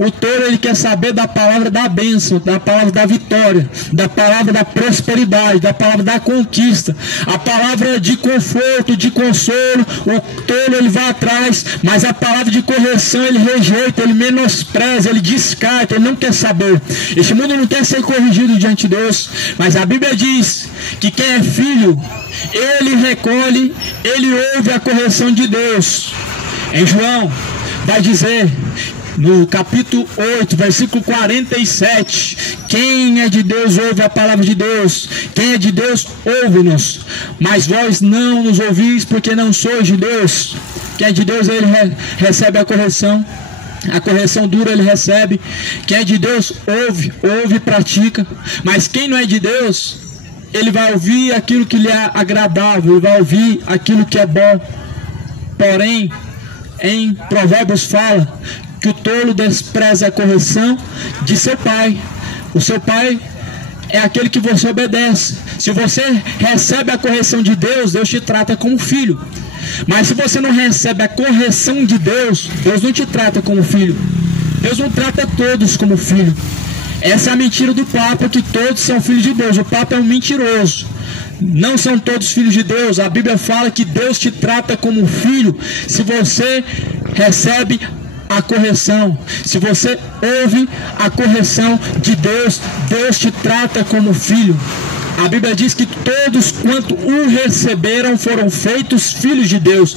O tolo, ele quer saber da palavra da bênção, da palavra da vitória, da palavra da prosperidade, da palavra da conquista, a palavra de conforto, de consolo. O tolo, ele vai atrás, mas a palavra de correção ele rejeita, ele menospreza, ele descarta, ele não quer saber. Este mundo não quer ser corrigido diante de Deus, mas a Bíblia diz que quem é filho, ele recolhe, ele ouve a correção de Deus. Em João vai dizer, no capítulo 8, versículo 47, quem é de Deus ouve a palavra de Deus, quem é de Deus ouve-nos, mas vós não nos ouvis porque não sois de Deus. Quem é de Deus, ele recebe a correção dura ele recebe. Quem é de Deus ouve e pratica, mas quem não é de Deus, ele vai ouvir aquilo que lhe é agradável, ele vai ouvir aquilo que é bom. Porém, em Provérbios fala que o tolo despreza a correção de seu pai. O seu pai é aquele que você obedece. Se você recebe a correção de Deus, Deus te trata como filho. Mas se você não recebe a correção de Deus, Deus não te trata como filho. Deus não trata todos como filho. Essa é a mentira do Papa, que todos são filhos de Deus. O Papa é um mentiroso. Não são todos filhos de Deus. A Bíblia fala que Deus te trata como filho se você recebe a correção. Se você ouve a correção de Deus, Deus te trata como filho. A Bíblia diz que todos quanto o receberam foram feitos filhos de Deus.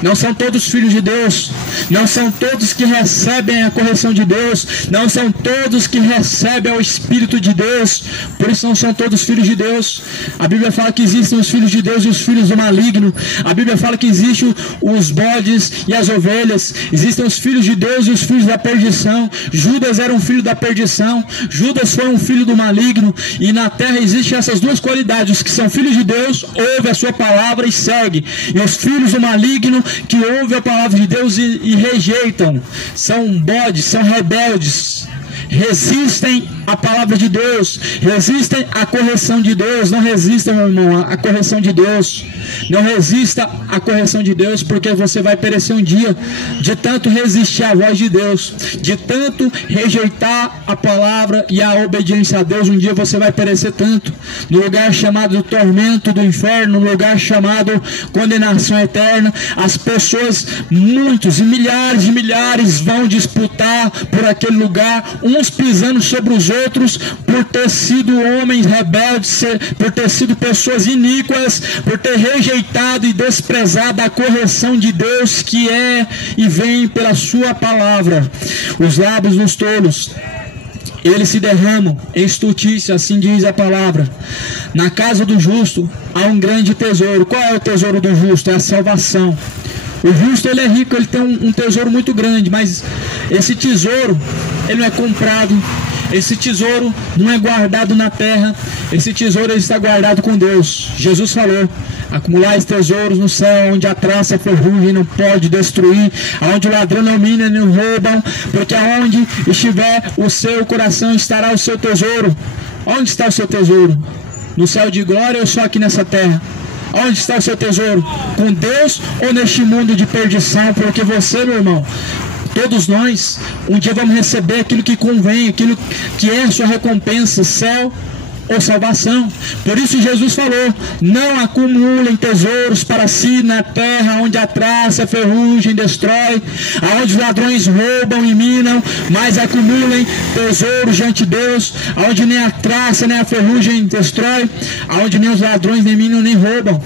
Não são todos filhos de Deus, não são todos que recebem a correção de Deus, não são todos que recebem o Espírito de Deus, por isso não são todos filhos de Deus. A Bíblia fala que existem os filhos de Deus e os filhos do maligno. A Bíblia fala que existem os bodes e as ovelhas, existem os filhos de Deus e os filhos da perdição. Judas era um filho da perdição, Judas foi um filho do maligno, e na terra existem essas duas qualidades: os que são filhos de Deus, ouvem a sua palavra e seguem, e os filhos do maligno, que ouvem a palavra de Deus e rejeitam, são bodes, são rebeldes, resistem à palavra de Deus, resistem à correção de Deus. Não resista, meu irmão, à correção de Deus. Não resista à correção de Deus, porque você vai perecer um dia de tanto resistir à voz de Deus, de tanto rejeitar a palavra e a obediência a Deus. Um dia você vai perecer tanto, no lugar chamado tormento do inferno, no lugar chamado condenação eterna. As pessoas, muitos e milhares vão disputar por aquele lugar, uns pisando sobre os outros, por ter sido homens rebeldes, por ter sido pessoas iníquas, por ter rejeitado e desprezado a correção de Deus, que é e vem pela sua palavra. Os lábios dos tolos, eles se derramam em estultícia, assim diz a palavra. Na casa do justo há um grande tesouro. Qual é o tesouro do justo? É a salvação. O justo, ele é rico, ele tem um tesouro muito grande, mas esse tesouro, ele não é comprado. Esse tesouro não é guardado na terra. Esse tesouro, ele está guardado com Deus. Jesus falou: acumulais tesouros no céu, onde a traça e ferrugem não pode destruir, onde o ladrão não mina e não roubam, porque aonde estiver o seu coração estará o seu tesouro. Onde está o seu tesouro? No céu de glória ou só aqui nessa terra? Onde está o seu tesouro? Com Deus ou neste mundo de perdição? Porque você, meu irmão, todos nós, um dia vamos receber aquilo que convém, aquilo que é a sua recompensa, céu ou salvação. Por isso Jesus falou: não acumulem tesouros para si na terra, onde a traça, a ferrugem destrói, aonde os ladrões roubam e minam, mas acumulem tesouros diante de Deus, aonde nem a traça nem a ferrugem destrói, aonde nem os ladrões nem minam nem roubam.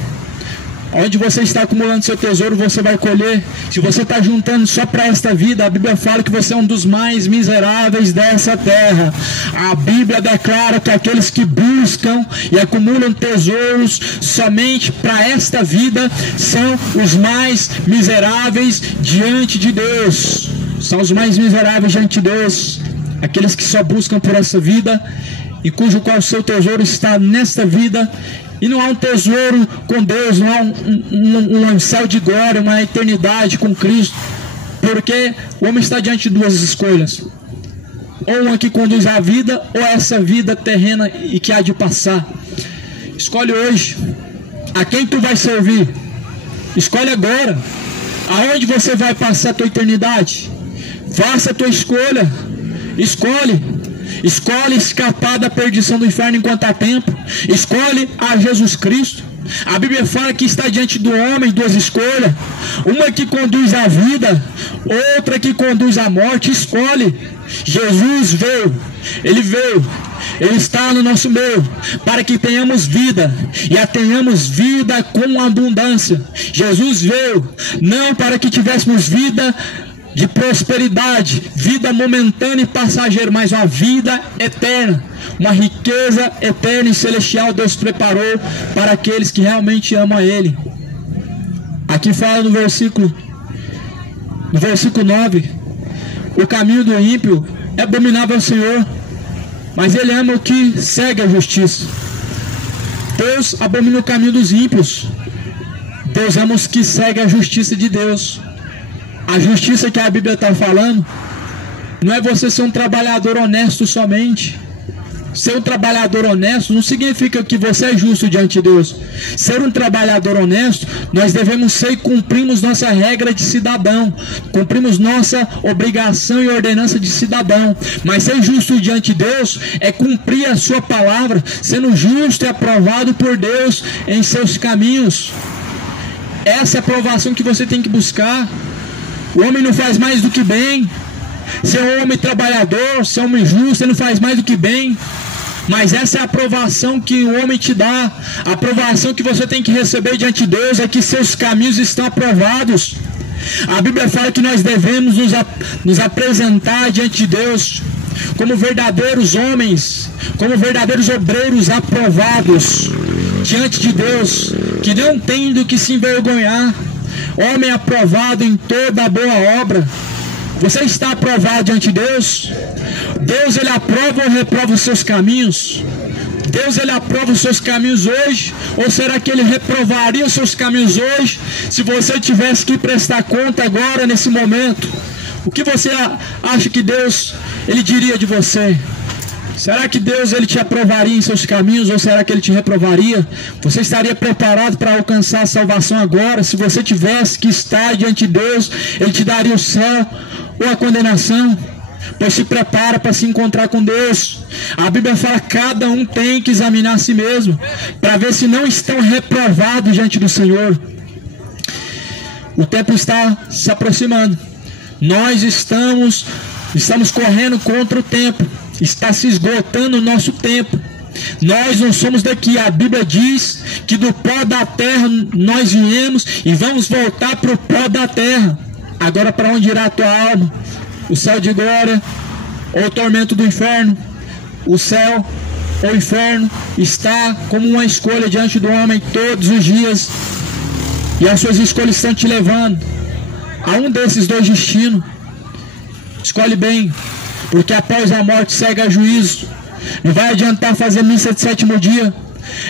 Onde você está acumulando seu tesouro, você vai colher. Se você está juntando só para esta vida, a Bíblia fala que você é um dos mais miseráveis dessa terra. A Bíblia declara que aqueles que buscam e acumulam tesouros somente para esta vida são os mais miseráveis diante de Deus. São os mais miseráveis diante de Deus. Aqueles que só buscam por essa vida e cujo qual seu tesouro está nesta vida. E não há um tesouro com Deus, não há um céu de glória, uma eternidade com Cristo. Porque o homem está diante de duas escolhas: ou uma que conduz à vida, ou essa vida terrena e que há de passar. Escolhe hoje a quem tu vai servir. Escolhe agora aonde você vai passar a tua eternidade. Faça a tua escolha. Escolhe escapar da perdição do inferno enquanto há tempo. Escolhe a Jesus Cristo. A Bíblia fala que está diante do homem duas escolhas: uma que conduz à vida, outra que conduz à morte. Escolhe. Jesus veio, Ele está no nosso meio para que tenhamos vida e a tenhamos vida com abundância. Jesus veio não para que tivéssemos vida de prosperidade, vida momentânea e passageira, mas uma vida eterna, uma riqueza eterna e celestial Deus preparou para aqueles que realmente amam a Ele. Aqui fala no versículo 9: o caminho do ímpio é abominável ao Senhor, mas Ele ama o que segue a justiça. Deus abomina o caminho dos ímpios. Deus ama os que seguem a justiça de Deus. A justiça que a Bíblia está falando não é você ser um trabalhador honesto somente. Ser um trabalhador honesto não significa que você é justo diante de Deus. Ser um trabalhador honesto, nós devemos ser e cumprimos nossa regra de cidadão, cumprimos nossa obrigação e ordenança de cidadão. Mas ser justo diante de Deus é cumprir a sua palavra, sendo justo e aprovado por Deus em seus caminhos. Essa é a aprovação que você tem que buscar. O homem não faz mais do que bem. Ser um homem trabalhador, ser um homem justo, ele não faz mais do que bem. Mas essa é a aprovação que o homem te dá. A aprovação que você tem que receber diante de Deus é que seus caminhos estão aprovados. A Bíblia fala que nós devemos nos apresentar diante de Deus como verdadeiros homens, como verdadeiros obreiros aprovados diante de Deus, que não tem do que se envergonhar. Homem aprovado em toda boa obra. Você está aprovado diante de Deus? Deus, Ele aprova ou reprova os seus caminhos? Deus, Ele aprova os seus caminhos hoje? Ou será que Ele reprovaria os seus caminhos hoje, se você tivesse que prestar conta agora, nesse momento? O que você acha que Deus, Ele diria de você? Será que Deus, Ele te aprovaria em seus caminhos, ou será que Ele te reprovaria? Você estaria preparado para alcançar a salvação agora? Se você tivesse que estar diante de Deus, Ele te daria o céu ou a condenação? Pois se prepara para se encontrar com Deus. A Bíblia fala que cada um tem que examinar a si mesmo, para ver se não estão reprovados diante do Senhor. O tempo está se aproximando. Nós estamos correndo contra o tempo. Está se esgotando o nosso tempo. Nós não somos daqui. A Bíblia diz que do pó da terra nós viemos e vamos voltar para o pó da terra. Agora, para onde irá a tua alma? O céu de glória ou o tormento do inferno? O céu ou o inferno está como uma escolha diante do homem todos os dias, e as suas escolhas estão te levando a um desses dois destinos. Escolhe bem, porque após a morte segue a juízo. Não vai adiantar fazer missa de sétimo dia,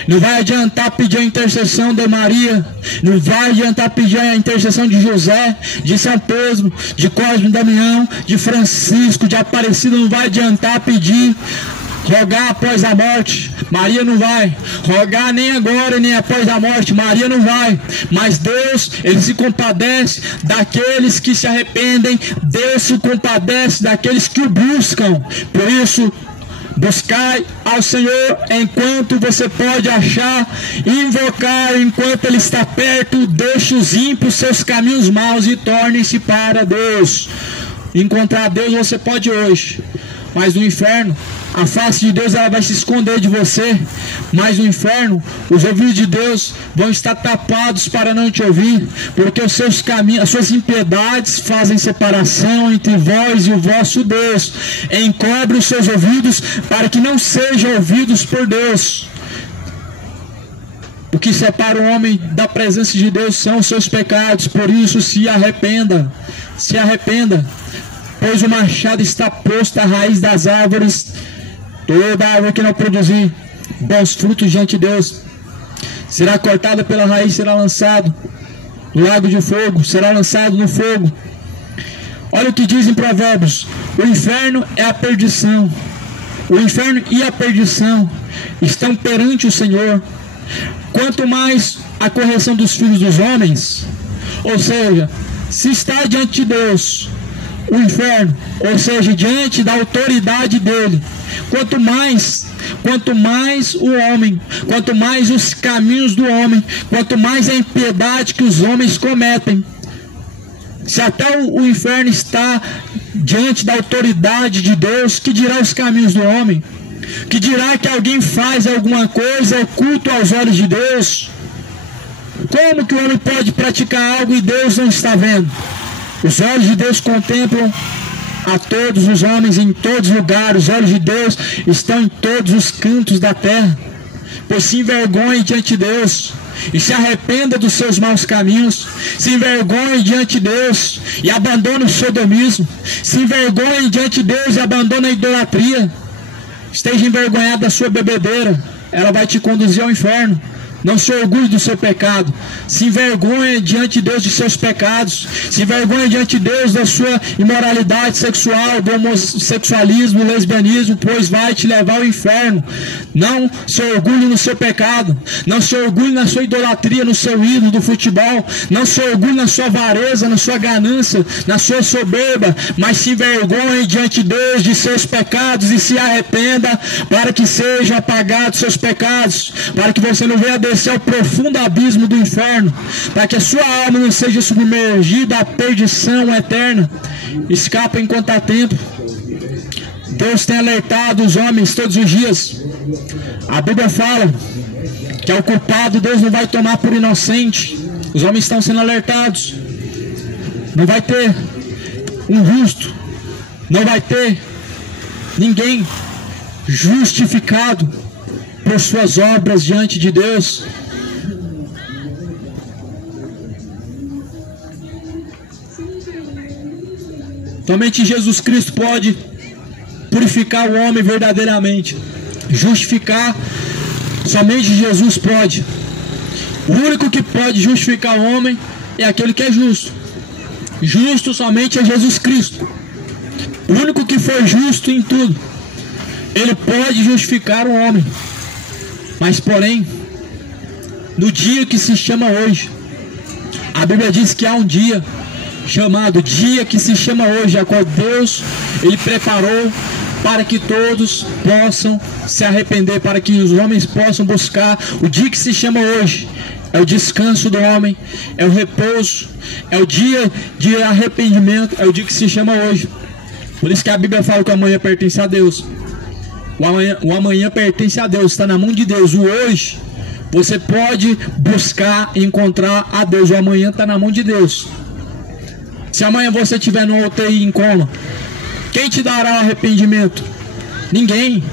não vai adiantar pedir a intercessão de Maria, não vai adiantar pedir a intercessão de José, de São Pedro, de Cosme e Damião, de Francisco, de Aparecida. Não vai adiantar pedir, rogar após a morte. Maria não vai rogar nem agora nem após a morte. Maria não vai. Mas Deus, Ele se compadece daqueles que se arrependem. Deus se compadece daqueles que o buscam. Por isso, Buscai ao Senhor enquanto você pode achar, invocar enquanto Ele está perto. Deixe os ímpios seus caminhos maus e tornem-se para Deus. Encontrar Deus você pode hoje, mas no inferno a face de Deus ela vai se esconder de você. Mas no inferno os ouvidos de Deus vão estar tapados para não te ouvir, porque os seus caminhos, as suas impiedades fazem separação entre vós e o vosso Deus. Encobre os seus ouvidos para que não sejam ouvidos por Deus. O que separa o homem da presença de Deus são os seus pecados. Por isso se arrependa, se arrependa, pois o machado está posto à raiz das árvores. Toda árvore que não produzir bons frutos diante de Deus será cortada pela raiz, será lançado no lago de fogo, será lançado no fogo. Olha o que diz em Provérbios: o inferno é a perdição, o inferno e a perdição estão perante o Senhor. Quanto mais a correção dos filhos dos homens, ou seja, se está diante de Deus o inferno, ou seja, diante da autoridade dele, quanto mais o homem, quanto mais os caminhos do homem, quanto mais a impiedade que os homens cometem, se até o inferno está diante da autoridade de Deus, que dirá os caminhos do homem? Que dirá que alguém faz alguma coisa oculto aos olhos de Deus? Como que o homem pode praticar algo e Deus não está vendo? Os olhos de Deus contemplam a todos os homens em todos os lugares. Os olhos de Deus estão em todos os cantos da terra. Pois se envergonhe diante de Deus e se arrependa dos seus maus caminhos. Se envergonhe diante de Deus e abandone o sodomismo. Se envergonhe diante de Deus e abandone a idolatria. Esteja envergonhado da sua bebedeira, ela vai te conduzir ao inferno. Não se orgulhe do seu pecado. Se envergonhe diante de Deus de seus pecados. Se envergonhe diante de Deus da sua imoralidade sexual, do homossexualismo, lesbianismo, pois vai te levar ao inferno. Não se orgulhe no seu pecado. Não se orgulhe na sua idolatria, no seu ídolo do futebol. Não se orgulhe na sua avareza, na sua ganância, na sua soberba. Mas se envergonhe diante de Deus de seus pecados e se arrependa para que sejam apagados seus pecados. Para que você não venha descer ao profundo abismo do inferno, para que a sua alma não seja submergida à perdição eterna. Escapa enquanto há tempo. Deus tem alertado os homens todos os dias. A Bíblia fala que ao culpado Deus não vai tomar por inocente. Os homens estão sendo alertados. Não vai ter um justo, não vai ter ninguém justificado por suas obras diante de Deus. Somente Jesus Cristo pode purificar o homem verdadeiramente. Justificar, somente Jesus pode. O único que pode justificar o homem é aquele que é justo. Justo somente é Jesus Cristo. O único que foi justo em tudo. Ele pode justificar o homem. Mas porém, no dia que se chama hoje, a Bíblia diz que há um dia chamado dia que se chama hoje, a qual Deus Ele preparou para que todos possam se arrepender, para que os homens possam buscar. O dia que se chama hoje é o descanso do homem, é o repouso, é o dia de arrependimento, é o dia que se chama hoje. Por isso que a Bíblia fala que o amanhã pertence a Deus. O amanhã pertence a Deus, está na mão de Deus. O hoje, você pode buscar encontrar a Deus. O amanhã está na mão de Deus. Se amanhã você estiver no UTI em coma, quem te dará o arrependimento? Ninguém.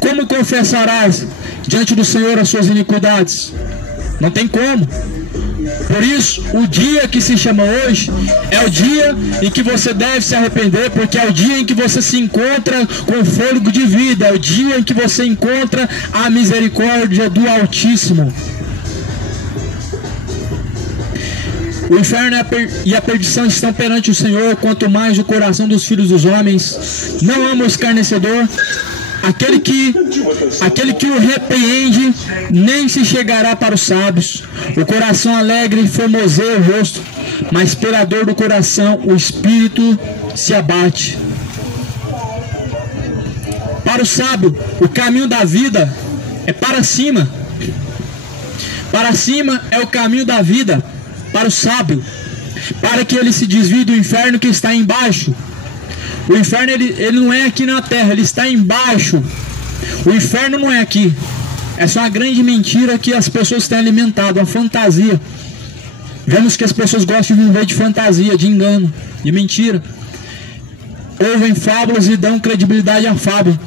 Como confessarás diante do Senhor as suas iniquidades? Não tem como. Por isso, o dia que se chama hoje é o dia em que você deve se arrepender, porque é o dia em que você se encontra com fôlego de vida, é o dia em que você encontra a misericórdia do Altíssimo. O inferno e a perdição estão perante o Senhor, quanto mais o coração dos filhos dos homens. Não ama o escarnecedor. Aquele que o repreende nem se chegará para os sábios. O coração alegre formoseia o rosto, mas pela dor do coração o espírito se abate. Para o sábio, o caminho da vida é para cima. Para cima é o caminho da vida para o sábio, para que ele se desvie do inferno que está embaixo. O inferno ele não é aqui na terra, ele está embaixo. O inferno não é aqui. Essa é uma grande mentira que as pessoas têm alimentado, uma fantasia. Vemos que as pessoas gostam de viver de fantasia, de engano, de mentira. Ouvem fábulas e dão credibilidade à fábula.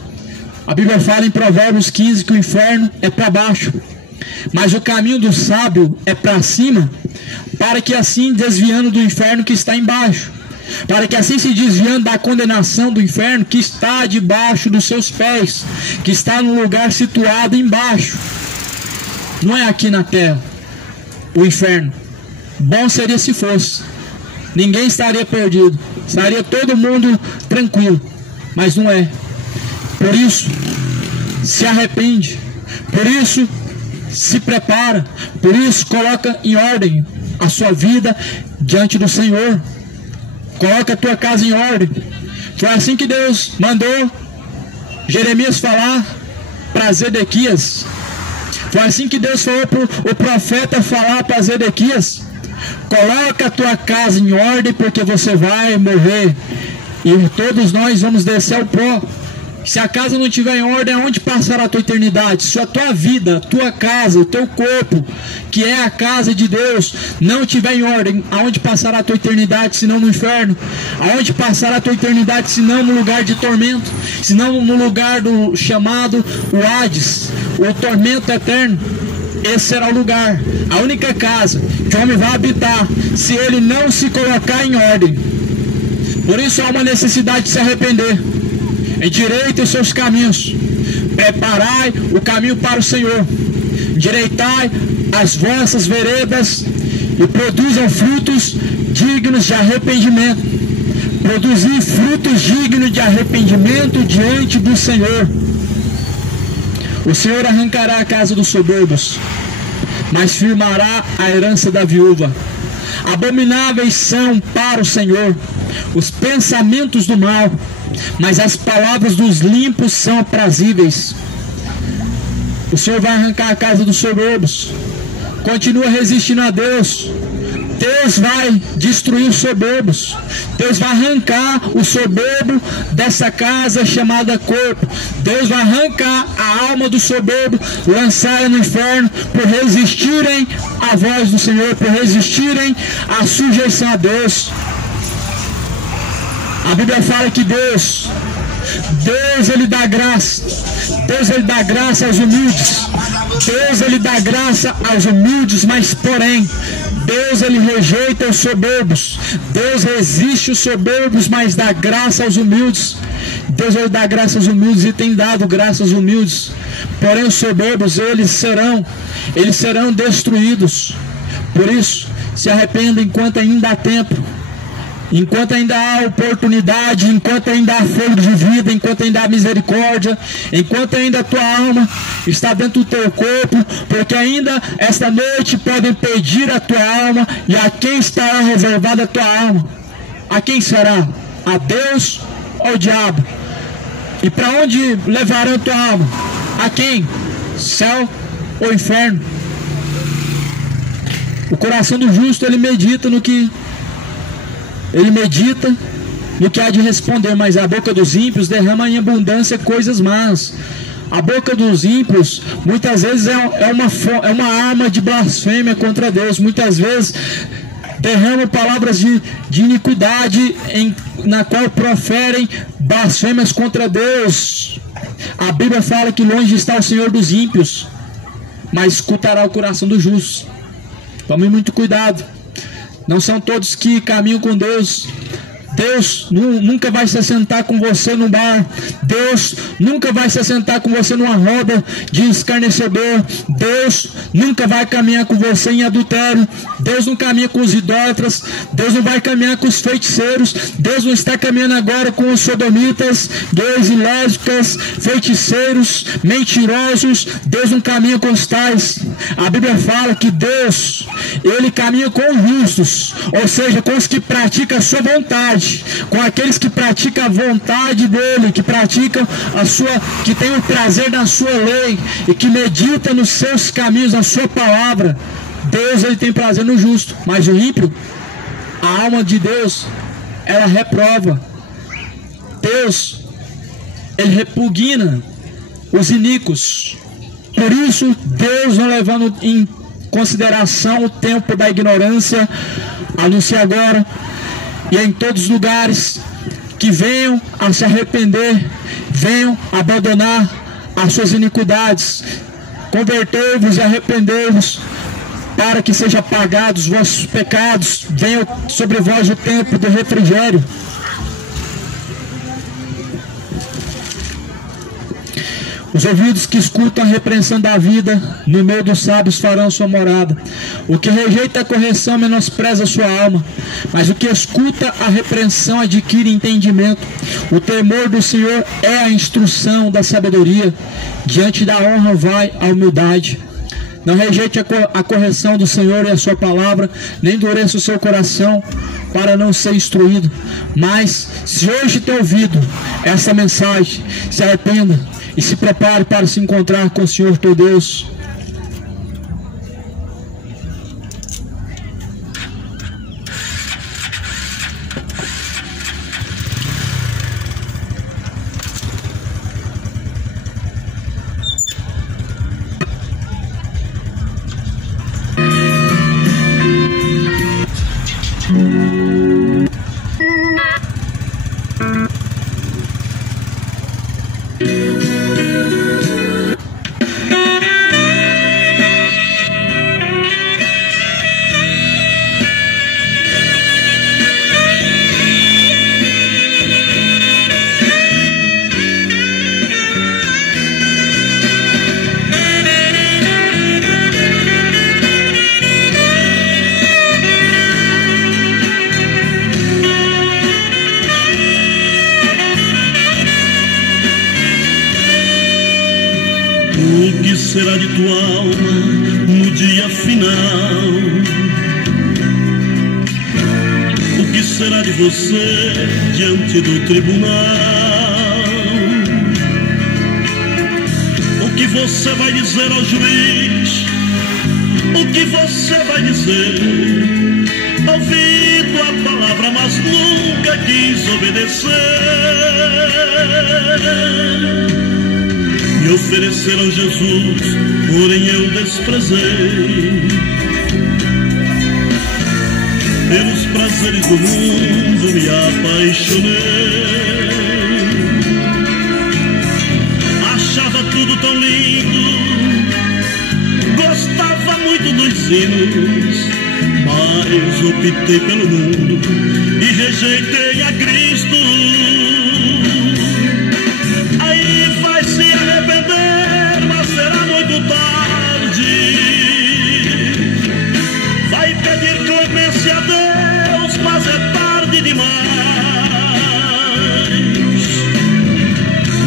A Bíblia fala em Provérbios 15 que o inferno é para baixo, mas o caminho do sábio é para cima, para que assim, desviando do inferno que está embaixo, para que assim, se desviando da condenação do inferno que está debaixo dos seus pés, que está no lugar situado embaixo. Não é aqui na terra o inferno. Bom seria se fosse, ninguém estaria perdido, estaria todo mundo tranquilo, mas não é. Por isso, se arrepende, por isso, se prepara, por isso, coloca em ordem a sua vida diante do Senhor. Coloca a tua casa em ordem. Foi assim que Deus mandou Jeremias falar para Zedequias. Foi assim que Deus falou para o profeta falar para Zedequias: coloca a tua casa em ordem, porque você vai morrer e todos nós vamos descer ao pó. Se a casa não estiver em ordem, aonde passará a tua eternidade? Se a tua vida, a tua casa, o teu corpo, que é a casa de Deus, não estiver em ordem, aonde passará a tua eternidade, senão no inferno? Aonde passará a tua eternidade, senão no lugar de tormento? Senão no lugar do chamado o Hades, o tormento eterno? Esse será o lugar, a única casa que o homem vai habitar, se ele não se colocar em ordem. Por isso há uma necessidade de se arrepender. Endireitem os seus caminhos, preparai o caminho para o Senhor, endireitai as vossas veredas e produzam frutos dignos de arrependimento. Produzir frutos dignos de arrependimento diante do Senhor. O Senhor arrancará a casa dos soberbos, mas firmará a herança da viúva. Abomináveis são para o Senhor os pensamentos do mal, mas as palavras dos limpos são aprazíveis. O Senhor vai arrancar a casa dos soberbos. Continua resistindo a Deus. Deus vai destruir os soberbos. Deus vai arrancar o soberbo dessa casa chamada corpo. Deus vai arrancar a alma do soberbo, lançá-la no inferno, por resistirem à voz do Senhor, por resistirem à sujeição a Deus. A Bíblia fala que Deus ele dá graça. Deus ele dá graça aos humildes. Deus ele dá graça aos humildes, mas porém Deus ele rejeita os soberbos. Deus resiste os soberbos, mas dá graça aos humildes. Deus ele dá graça aos humildes e tem dado graça aos humildes. Porém os soberbos eles serão destruídos. Por isso, se arrependa enquanto ainda há tempo. Enquanto ainda há oportunidade, enquanto ainda há fôlego de vida, enquanto ainda há misericórdia, enquanto ainda a tua alma está dentro do teu corpo, porque ainda esta noite podem pedir a tua alma, e a quem estará reservada a tua alma? A quem será? A Deus ou ao diabo? E para onde levarão a tua alma? A quem? Céu ou inferno? O coração do justo ele medita no que há de responder, mas a boca dos ímpios derrama em abundância coisas más. A boca dos ímpios muitas vezes é uma arma de blasfêmia contra Deus. Muitas vezes derrama palavras de iniquidade na qual proferem blasfêmias contra Deus. A Bíblia fala que longe está o Senhor dos ímpios, mas escutará o coração dos justos. Tome muito cuidado. Não são todos que caminham com Deus. Deus nunca vai se assentar com você no bar. Deus nunca vai se assentar com você numa roda de escarnecedor. Deus nunca vai caminhar com você em adultério. Deus não caminha com os idólatras. Deus não vai caminhar com os feiticeiros. Deus não está caminhando agora com os sodomitas, gays e lésbicas, feiticeiros, mentirosos. Deus não caminha com os tais. A Bíblia fala que Deus, ele caminha com os justos, ou seja, com os que praticam a sua vontade. juntamente com aqueles que praticam a vontade dele, que praticam que tem o prazer na sua lei e que medita nos seus caminhos, na sua palavra. Deus, ele tem prazer no justo, mas o ímpio, a alma de Deus, ela reprova. Deus, ele repugna os iníquos. Por isso, Deus, não levando em consideração o tempo da ignorância, anuncia agora e em todos os lugares que venham a se arrepender, venham abandonar as suas iniquidades, convertei-vos e arrependei-vos, para que sejam apagados os vossos pecados, venham sobre vós o tempo do refrigério. Os ouvidos que escutam a repreensão da vida, no meio dos sábios farão sua morada. O que rejeita a correção menospreza a sua alma, mas o que escuta a repreensão adquire entendimento. O temor do Senhor é a instrução da sabedoria, diante da honra vai a humildade. Não rejeite a correção do Senhor e a sua palavra, nem endureça o seu coração para não ser instruído. Mas, se hoje tem ouvido essa mensagem, se arrependa e se prepare para se encontrar com o Senhor teu Deus. O que será de tua alma no dia final? O que será de você diante do tribunal? O que você vai dizer ao juiz? O que você vai dizer? Ouvido a palavra, mas nunca quis obedecer. Me ofereceram Jesus, porém eu desprezei. Pelos prazeres do mundo me apaixonei. Achava tudo tão lindo, gostava muito dos hinos, mas optei pelo mundo e rejeitei a Cristo. Aí vai se arrepender, mas será muito tarde. Vai pedir clemência a Deus, mas é tarde demais.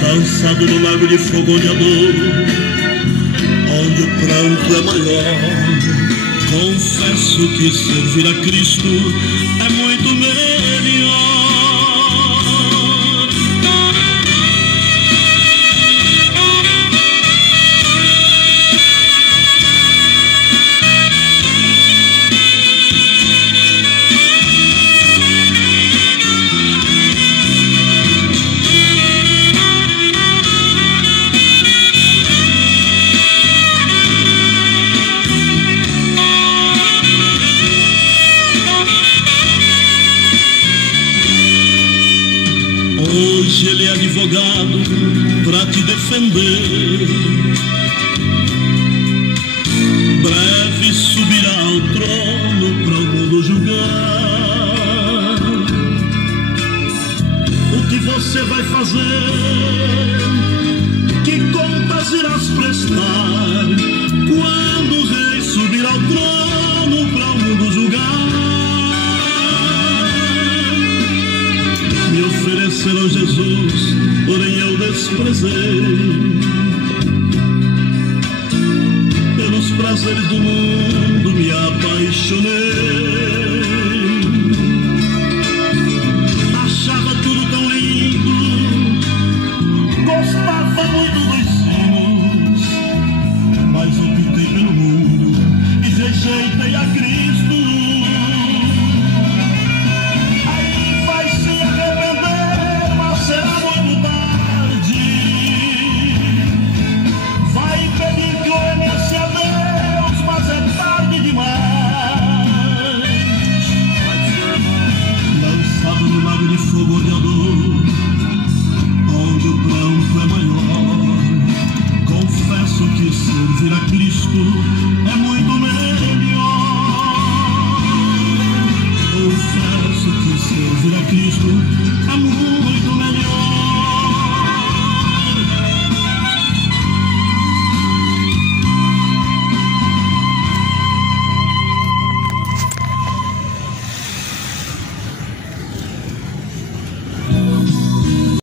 Lançado no lago de fogo onde a dor, onde o pranto é maior, confesso que servir a Cristo é muito melhor. Hoje ele é advogado pra te defender. Breve subirá ao trono pra o mundo julgar. O que você vai fazer? Que contas irás prestar quando o rei subir ao trono pra o mundo julgar? Me ofereceram Jesus, porém eu desprezei. Pelos prazeres do mundo me apaixonei.